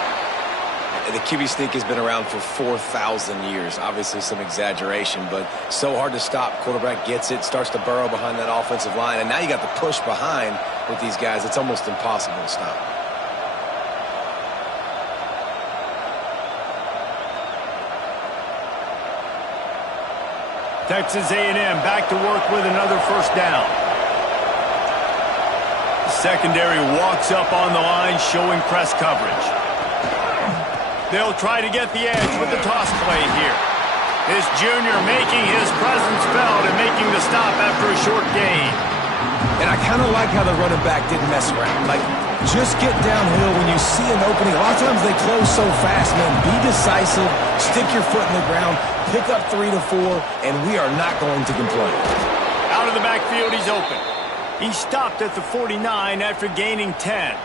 The QB sneak has been around for 4,000 years. Obviously some exaggeration, but so hard to stop. Quarterback gets it, starts to burrow behind that offensive line, and now you got the push behind with these guys. It's almost impossible to stop. Texas A&M back to work with another 1st down. The secondary walks up on the line, showing press coverage. They'll try to get the edge with the toss play here. This junior making his presence felt and making the stop after a short gain. And I kind of like how the running back didn't mess around. Like, just get downhill when you see an opening. A lot of times they close so fast, man. Be decisive, stick your foot in the ground, pick up 3 to 4, and we are not going to complain. Out of the backfield, he's open. He stopped at the 49 after gaining 10.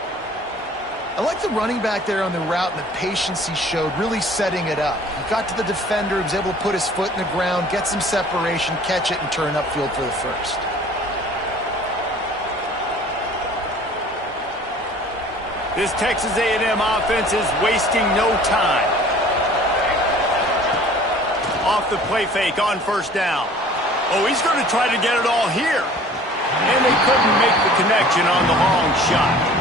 I like the running back there on the route and the patience he showed, really setting it up. He got to the defender, he was able to put his foot in the ground, get some separation, catch it, and turn upfield for the first. This Texas A&M offense is wasting no time. Off the play fake on first down. Oh, he's going to try to get it all here. And they couldn't make the connection on the long shot.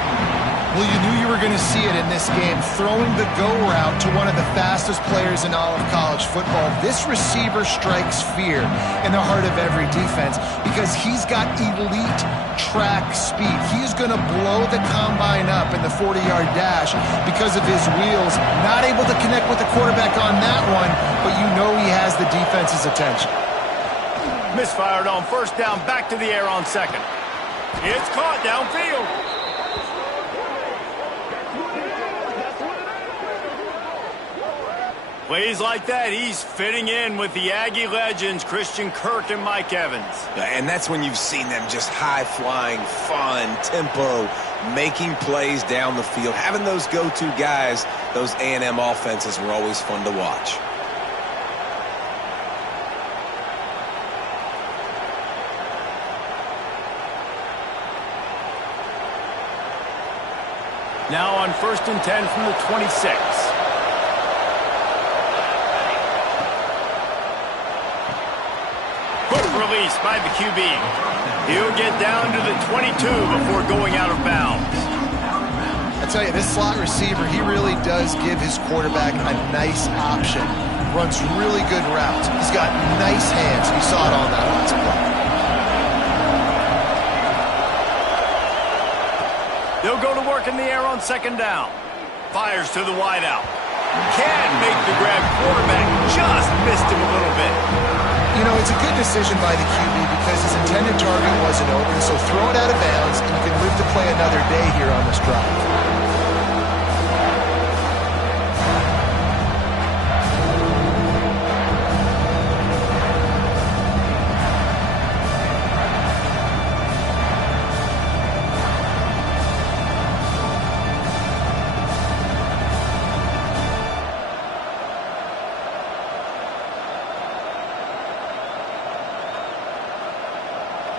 Well, you knew you were going to see it in this game, throwing the go route to one of the fastest players in all of college football. This receiver strikes fear in the heart of every defense because he's got elite track speed. He's going to blow the combine up in the 40-yard dash because of his wheels. Not able to connect with the quarterback on that one, but you know he has the defense's attention. Misfired on first down, back to the air on second. It's caught downfield. Plays like that, he's fitting in with the Aggie legends, Christian Kirk and Mike Evans. And that's when you've seen them just high-flying, fun, tempo, making plays down the field. Having those go-to guys, those A&M offenses were always fun to watch. Now on 1st and 10 from the 26. Released by the QB. He'll get down to the 22 before going out of bounds. I tell you, this slot receiver, he really does give his quarterback a nice option. Runs really good routes. He's got nice hands. We saw it on that last play. They'll go to work in the air on second down. Fires to the wideout. Can't make the grab. Quarterback just missed him a little bit. You know, it's a good decision by the QB because his intended target wasn't open, so throw it out of bounds, and you can live to play another day here on this drive.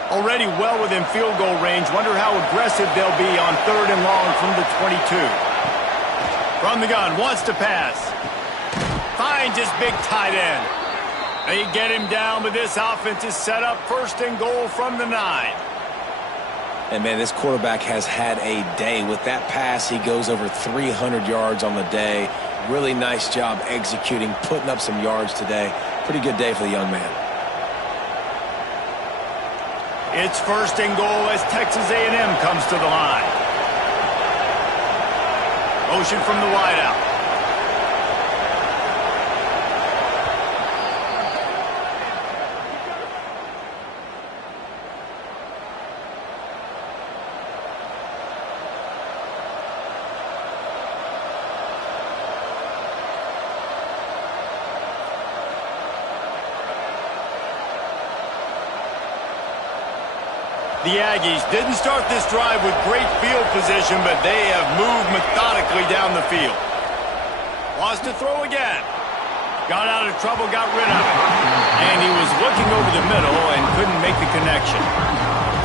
Already well within field goal range. Wonder how aggressive they'll be on 3rd and long from the 22. From the gun, wants to pass. Finds his big tight end. They get him down, but this offense is set up 1st and goal from the 9. And, man, this quarterback has had a day. With that pass, he goes over 300 yards on the day. Really nice job executing, putting up some yards today. Pretty good day for the young man. It's 1st and goal as Texas A&M comes to the line. Motion from the wideout. The Aggies didn't start this drive with great field position, but they have moved methodically down the field. Wants to throw again. Got out of trouble, got rid of it. And he was looking over the middle and couldn't make the connection.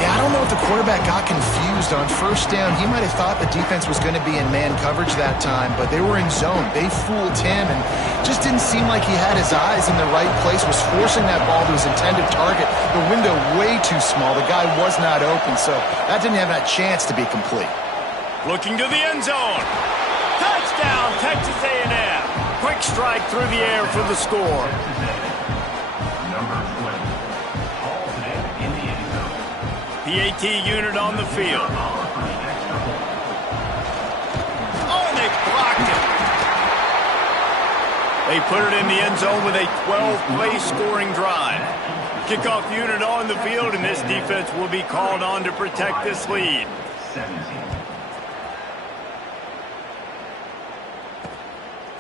Yeah, I don't know if the quarterback got confused on first down. He might have thought the defense was going to be in man coverage that time, but they were in zone. They fooled him and just didn't seem like he had his eyes in the right place, was forcing that ball to his intended target. The window way too small. The guy was not open, so that didn't have that chance to be complete. Looking to the end zone. Touchdown, Texas A&M. Quick strike through the air for the score. PAT unit on the field. Oh, and they blocked it. They put it in the end zone with a 12-play scoring drive. Kickoff unit on the field, and this defense will be called on to protect this lead.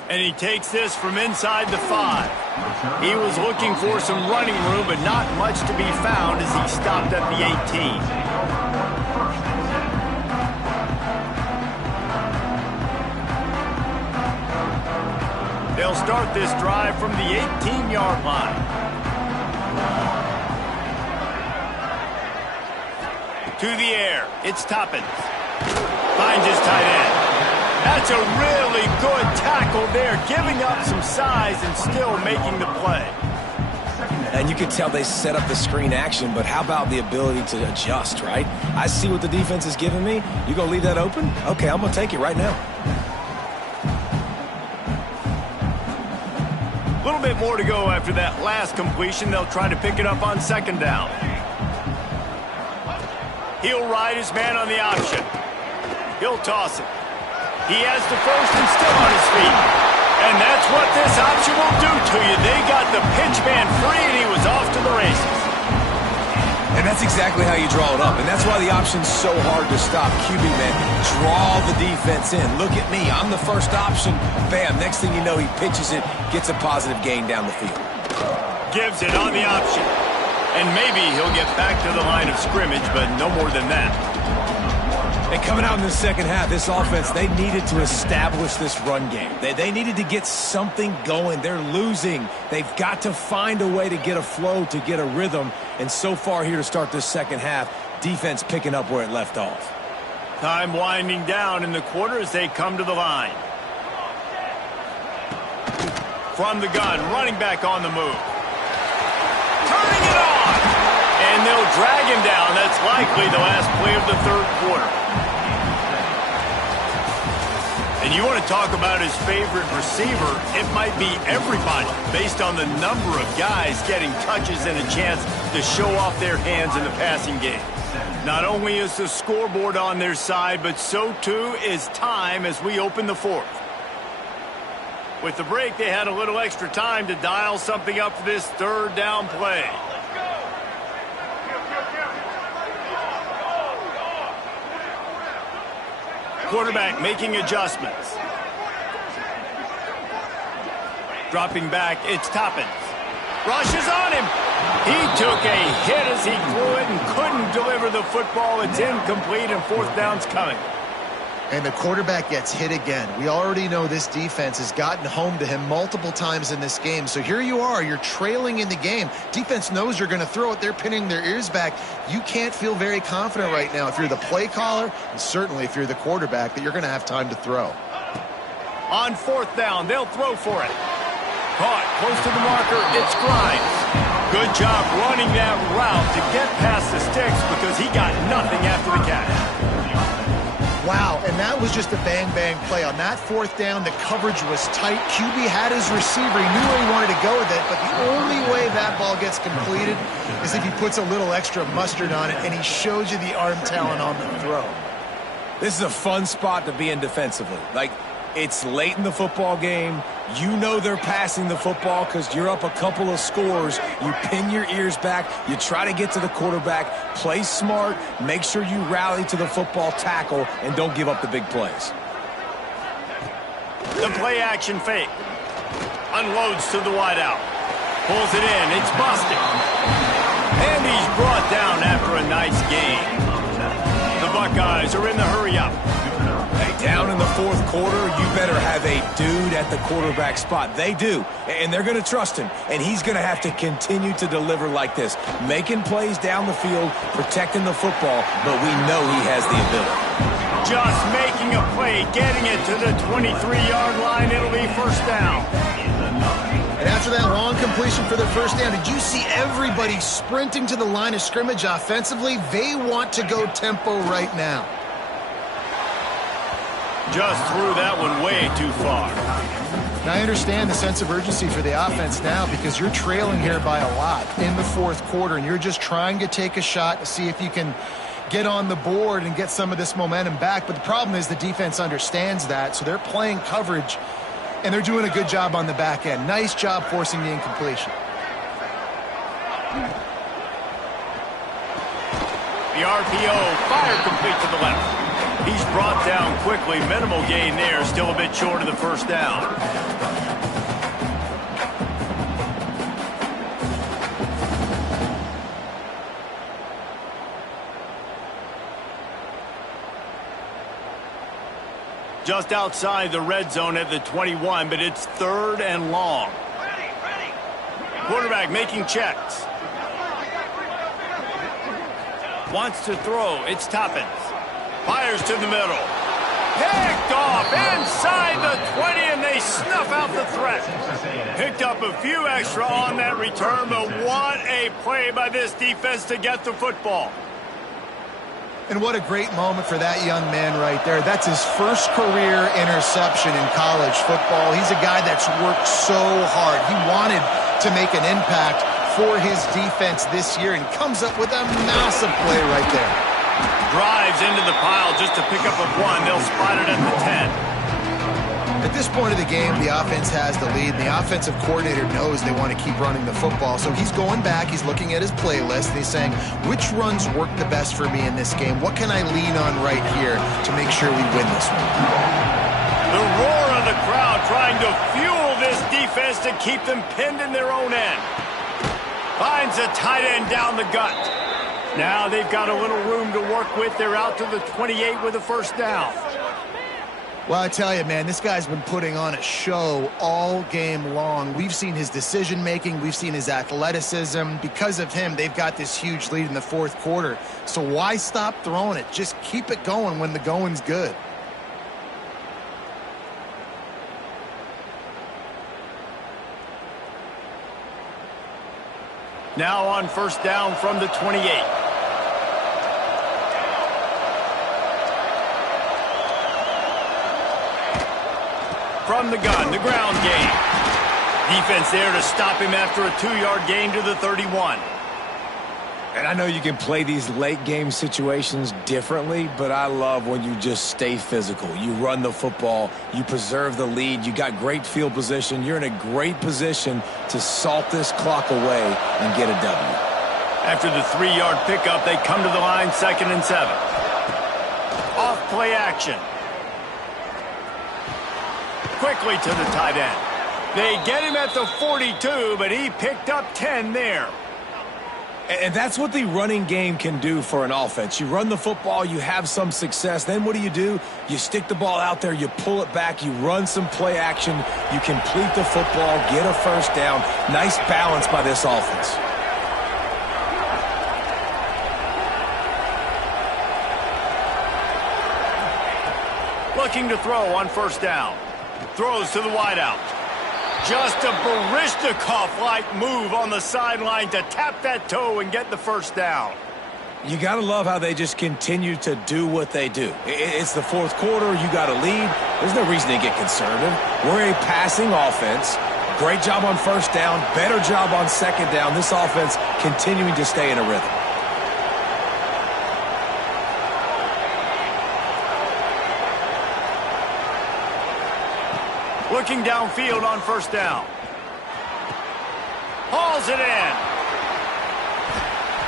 And he takes this from inside the 5. He was looking for some running room, but not much to be found as he stopped at the 18. They'll start this drive from the 18-yard line. To the air, it's Toppins. Finds his tight end. That's a really good tackle there, giving up some size and still making the play. And you can tell they set up the screen action, but how about the ability to adjust, right? I see what the defense is giving me. You gonna leave that open? Okay, I'm gonna take it right now. A little bit more to go after that last completion. They'll try to pick it up on second down. He'll ride his man on the option. He'll toss it. He has the first and still on his feet. And that's what this option will do to you. They got the pitch man free, and he was off to the races. And that's exactly how you draw it up. And that's why the option's so hard to stop. QB, man, draw the defense in. Look at me. I'm the first option. Bam. Next thing you know, he pitches it, gets a positive gain down the field. Gives it on the option. And maybe he'll get back to the line of scrimmage, but no more than that. And coming out in the second half, this offense, they needed to establish this run game. They needed to get something going. They're losing. They've got to find a way to get a flow, to get a rhythm. And so far here to start this second half, defense picking up where it left off. Time winding down in the quarter as they come to the line. From the gun, running back on the move. Turning it on! And they'll drag him down. That's likely the last play of the third quarter. And you want to talk about his favorite receiver, it might be everybody based on the number of guys getting touches and a chance to show off their hands in the passing game. Not only is the scoreboard on their side, but so too is time as we open the fourth. With the break, they had a little extra time to dial something up for this third down play. Quarterback making adjustments. Dropping back, it's Toppins. Rushes on him. He took a hit as he threw it and couldn't deliver the football. It's incomplete and fourth down's coming. And the quarterback gets hit again. We already know this defense has gotten home to him multiple times in this game. So here you are, you're trailing in the game. Defense knows you're going to throw it. They're pinning their ears back. You can't feel very confident right now if you're the play caller, and certainly if you're the quarterback, that you're going to have time to throw. On fourth down, they'll throw for it. Caught close to the marker, it's Grimes. Good job running that route to get past the sticks because he got nothing after the catch. Wow, and that was just a bang-bang play. On that fourth down, the coverage was tight. QB had his receiver. He knew where he wanted to go with it, but the only way that ball gets completed is if he puts a little extra mustard on it, and he shows you the arm talent on the throw. This is a fun spot to be in defensively. Like, it's late in the football game. You know they're passing the football because you're up a couple of scores. You pin your ears back. You try to get to the quarterback. Play smart. Make sure you rally to the football tackle and don't give up the big plays. The play action fake. Unloads to the wideout. Pulls it in. It's busted. And he's brought down after a nice gain. The Buckeyes are in the hurry-up. Hey, down in the fourth quarter, you better have a dude at the quarterback spot. They do, and they're going to trust him, and he's going to have to continue to deliver like this, making plays down the field, protecting the football, but we know he has the ability. Just making a play, getting it to the 23-yard line. It'll be first down. And after that long completion for the first down, did you see everybody sprinting to the line of scrimmage offensively? They want to go tempo right now. Just threw that one way too far. Now, I understand the sense of urgency for the offense now because you're trailing here by a lot in the fourth quarter, and you're just trying to take a shot to see if you can get on the board and get some of this momentum back. But the problem is the defense understands that, so they're playing coverage, and they're doing a good job on the back end. Nice job forcing the incompletion. The RPO, fire complete to the left. He's brought down quickly. Minimal gain there. Still a bit short of the first down. just outside the red zone at the 21, but it's 3rd and long. Quarterback making checks. Wants to throw. It's Toppins. Fires to the middle. Picked off inside the 20, and they snuff out the threat. Picked up a few extra on that return, but what a play by this defense to get the football. And what a great moment for that young man right there. That's his first career interception in college football. He's a guy that's worked so hard. He wanted to make an impact for his defense this year and comes up with a massive play right there. Drives into the pile just to pick up a 1. They'll spot it at the 10. At this point of the game, the offense has the lead, and the offensive coordinator knows they want to keep running the football. So he's going back, he's looking at his playlist, and he's saying, which runs work the best for me in this game? What can I lean on right here to make sure we win this one? The roar of the crowd trying to fuel this defense to keep them pinned in their own end. Finds a tight end down the gut. Now they've got a little room to work with. They're out to the 28 with a first down. Well, I tell you, man, this guy's been putting on a show all game long. We've seen his decision-making. We've seen his athleticism. Because of him, they've got this huge lead in the 4th quarter. So why stop throwing it? Just keep it going when the going's good. Now on first down from the 28. From the gun, the ground game. Defense there to stop him after a 2-yard gain to the 31. And I know you can play these late game situations differently, but I love when you just stay physical. You run the football, you preserve the lead, you got great field position. You're in a great position to salt this clock away and get a W. After the 3-yard pickup, they come to the line, 2nd and 7. Off play action. Quickly to the tight end. They get him at the 42, but he picked up 10 there. And that's what the running game can do for an offense. You run the football, you have some success. Then what do? You stick the ball out there, you pull it back, you run some play action, you complete the football, get a first down. Nice balance by this offense. Looking to throw on first down. Throws to the wideout. Just a Baryshnikov-like move on the sideline to tap that toe and get the first down. You got to love how they just continue to do what they do. It's the 4th quarter. You got a lead. There's no reason to get conservative. We're a passing offense. Great job on first down. Better job on 2nd down. This offense continuing to stay in a rhythm. Looking downfield on first down. Hauls it in.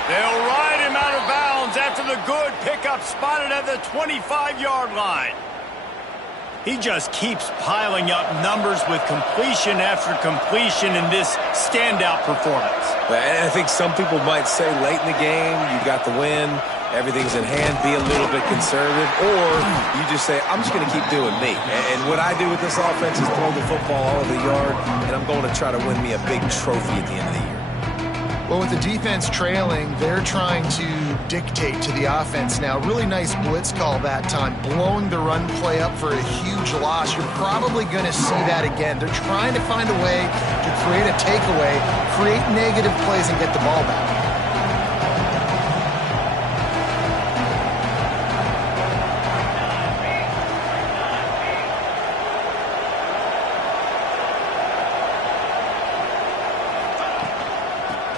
They'll ride him out of bounds after the good pickup spotted at the 25-yard line. He just keeps piling up numbers with completion after completion in this standout performance. And I think some people might say late in the game, you got the win, everything's in hand, be a little bit conservative, or you just say, I'm just going to keep doing me. And what I do with this offense is throw the football all over the yard, and I'm going to try to win me a big trophy at the end of the year. Well, with the defense trailing, they're trying to dictate to the offense now. Really nice blitz call that time, blowing the run play up for a huge loss. You're probably going to see that again. They're trying to find a way to create a takeaway, create negative plays, and get the ball back.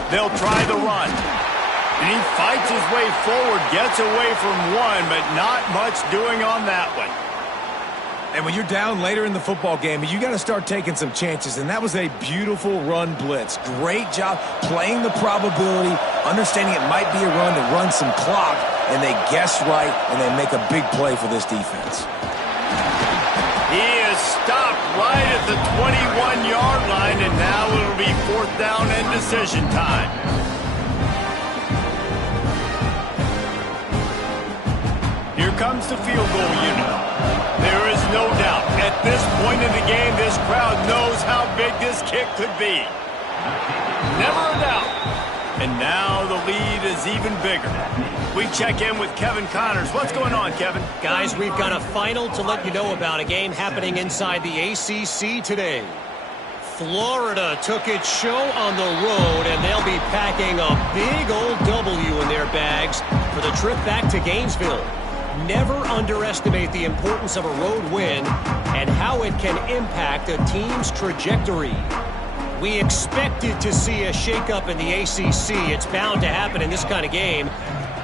They'll try the run. And he fights his way forward, gets away from one, but not much doing on that one. And when you're down later in the football game, you got to start taking some chances, and that was a beautiful run blitz. Great job playing the probability, understanding it might be a run to run some clock, and they guess right, and they make a big play for this defense. He is stopped right at the 21-yard line, and now it'll be 4th down and decision time. Here comes the field goal unit. They're There is no doubt. At this point in the game, this crowd knows how big this kick could be. Never a doubt. And now the lead is even bigger. We check in with Kevin Connors. What's going on, Kevin? Guys, we've got a final to let you know about, a game happening inside the ACC today. Florida took its show on the road, and they'll be packing a big old W in their bags for the trip back to Gainesville. Never underestimate the importance of a road win and how it can impact a team's trajectory. We expected to see a shakeup in the ACC. It's bound to happen in this kind of game.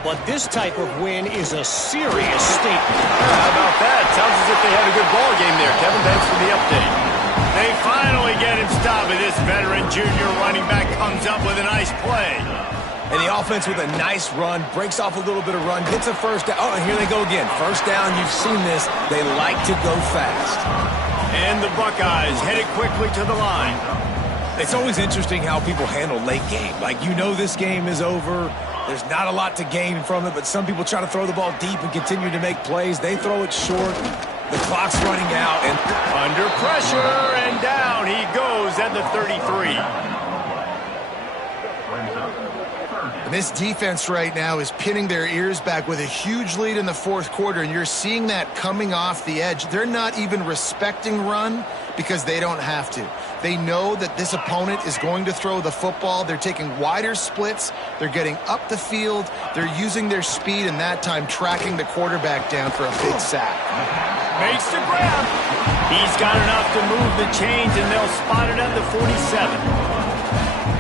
But this type of win is a serious statement. How about that? Sounds as if they had a good ball game there, Kevin. Thanks for the update. They finally get him stopped, and this veteran junior running back comes up with a nice play. And the offense with a nice run, breaks off a little bit of run, gets a first down. Oh, and here they go again. First down, you've seen this. They like to go fast. And the Buckeyes headed quickly to the line. It's always interesting how people handle late game. Like, you know this game is over. There's not a lot to gain from it, but some people try to throw the ball deep and continue to make plays. They throw it short. The clock's running out. And under pressure, and down he goes at the 33. And this defense right now is pinning their ears back with a huge lead in the fourth quarter, and you're seeing that coming off the edge. They're not even respecting run because they don't have to. They know that this opponent is going to throw the football. They're taking wider splits. They're getting up the field. They're using their speed, and that time tracking the quarterback down for a big sack. Makes the grab. He's got enough to move the chains, and they'll spot it at the 47.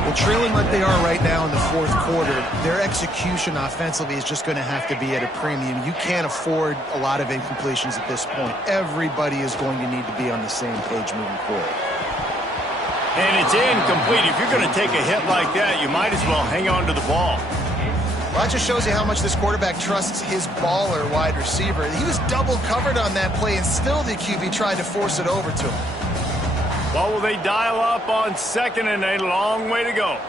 Well, trailing like they are right now in the fourth quarter, their execution offensively is just going to have to be at a premium. You can't afford a lot of incompletions at this point. Everybody is going to need to be on the same page moving forward. And it's incomplete. If you're going to take a hit like that, you might as well hang on to the ball. Well, that just shows you how much this quarterback trusts his baller wide receiver. He was double covered on that play, and still the QB tried to force it over to him. Well, will they dial up on second and a long way to go?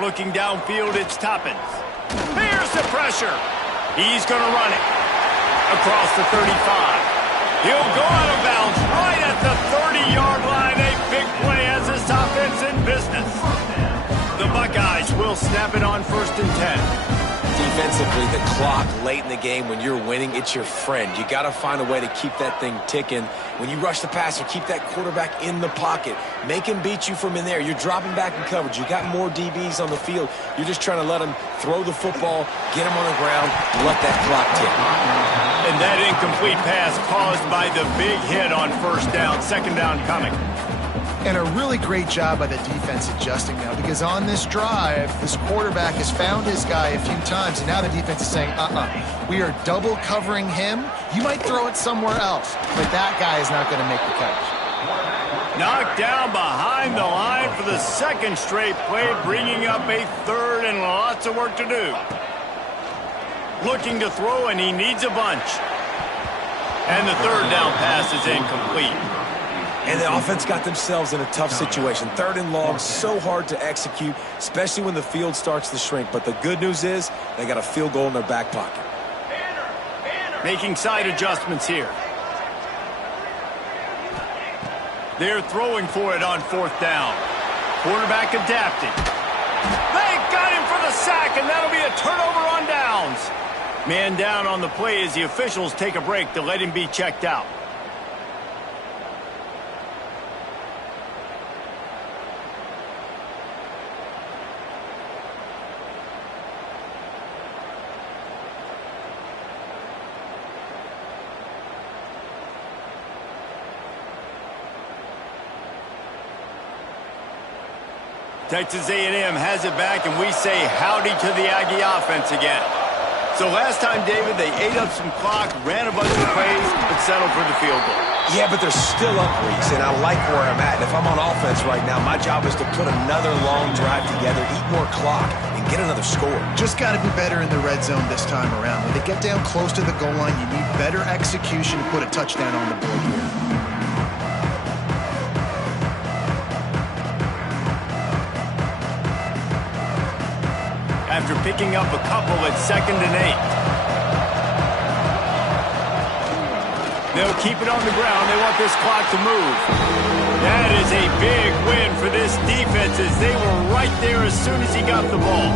Looking downfield, it's Toppins. Here's the pressure. He's going to run it across the 35. He'll go out of bounds right at the 30-yard line. A big play as this offense in business. The Buckeyes will snap it on 1st and 10. Defensively, the clock late in the game, when you're winning, it's your friend. You got to find a way to keep that thing ticking. When you rush the passer, keep that quarterback in the pocket. Make him beat you from in there. You're dropping back in coverage. You got more DBs on the field. You're just trying to let him throw the football, get him on the ground, let that clock tick. And that incomplete pass caused by the big hit on 1st down. 2nd down coming. And a really great job by the defense adjusting now, because on this drive, this quarterback has found his guy a few times, and now the defense is saying, we are double covering him. You might throw it somewhere else, but that guy is not going to make the catch. Knocked down behind the line for the 2nd straight play, bringing up a 3rd and lots of work to do. Looking to throw, and he needs a bunch. And the 3rd down pass is incomplete. And the offense got themselves in a tough situation. 3rd and long, so hard to execute, especially when the field starts to shrink. But the good news is they got a field goal in their back pocket. Making side adjustments here. They're throwing for it on 4th down. Quarterback adapting. They got him for the sack, and that'll be a turnover on downs. Man down on the play as the officials take a break to let him be checked out. Texas A&M has it back, and we say howdy to the Aggie offense again. So last time, David, they ate up some clock, ran a bunch of plays, but settled for the field goal. Yeah, but they're still up, Reese, and I like where I'm at. And if I'm on offense right now, my job is to put another long drive together, eat more clock, and get another score. Just got to be better in the red zone this time around. When they get down close to the goal line, you need better execution to put a touchdown on the board here. after picking up a couple at 2nd and 8. They'll keep it on the ground. They want this clock to move. That is a big win for this defense as they were right there as soon as he got the ball.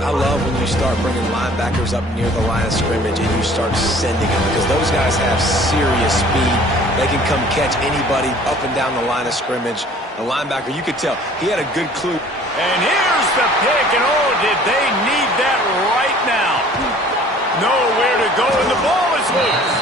I love when you start bringing linebackers up near the line of scrimmage and you start sending them because those guys have serious speed. They can come catch anybody up and down the line of scrimmage. The linebacker, you could tell, he had a good clue. And here's the pick, and oh, did they need that right now. Nowhere to go, and the ball is loose.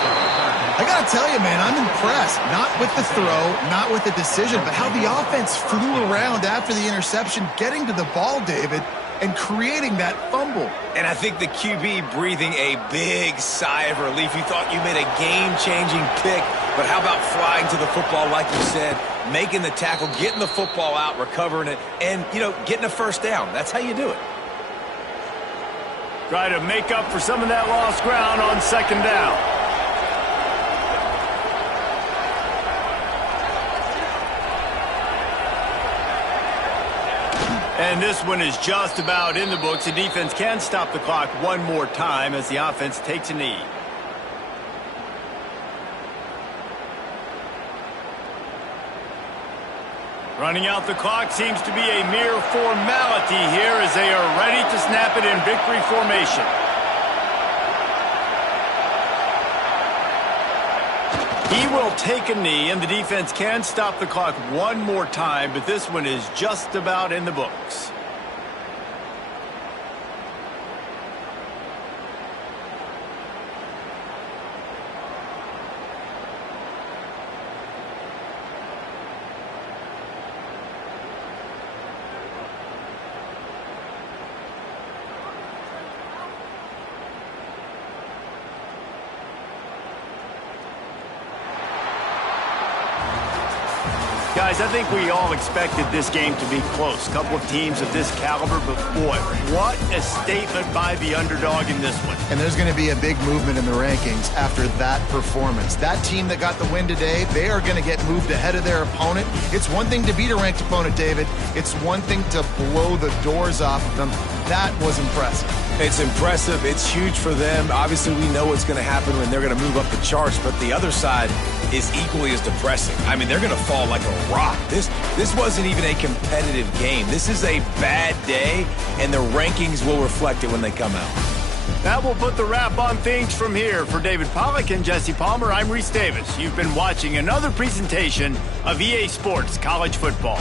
I got to tell you, man, I'm impressed. Not with the throw, not with the decision, but how the offense flew around after the interception, getting to the ball, David, and creating that fumble. And I think the QB breathing a big sigh of relief. You thought you made a game-changing pick, but how about flying to the football, like you said, making the tackle, getting the football out, recovering it, and, getting a first down. That's how you do it. Try to make up for some of that lost ground on 2nd down. And this one is just about in the books. The defense can stop the clock one more time as the offense takes a knee. Running out the clock seems to be a mere formality here as they are ready to snap it in victory formation. He will take a knee, and the defense can stop the clock one more time, but this one is just about in the books. Guys, I think we all expected this game to be close. A couple of teams of this caliber, but boy, what a statement by the underdog in this one. And there's going to be a big movement in the rankings after that performance. That team that got the win today, they are going to get moved ahead of their opponent. It's one thing to beat a ranked opponent, David. It's one thing to blow the doors off of them. That was impressive. It's impressive. It's huge for them. Obviously, we know what's going to happen when they're going to move up the charts, but the other side is equally as depressing. I mean, they're going to fall like a rock. This wasn't even a competitive game. This is a bad day, and the rankings will reflect it when they come out. That will put the wrap on things from here. For David Pollack and Jesse Palmer, I'm Reese Davis. You've been watching another presentation of EA Sports College Football.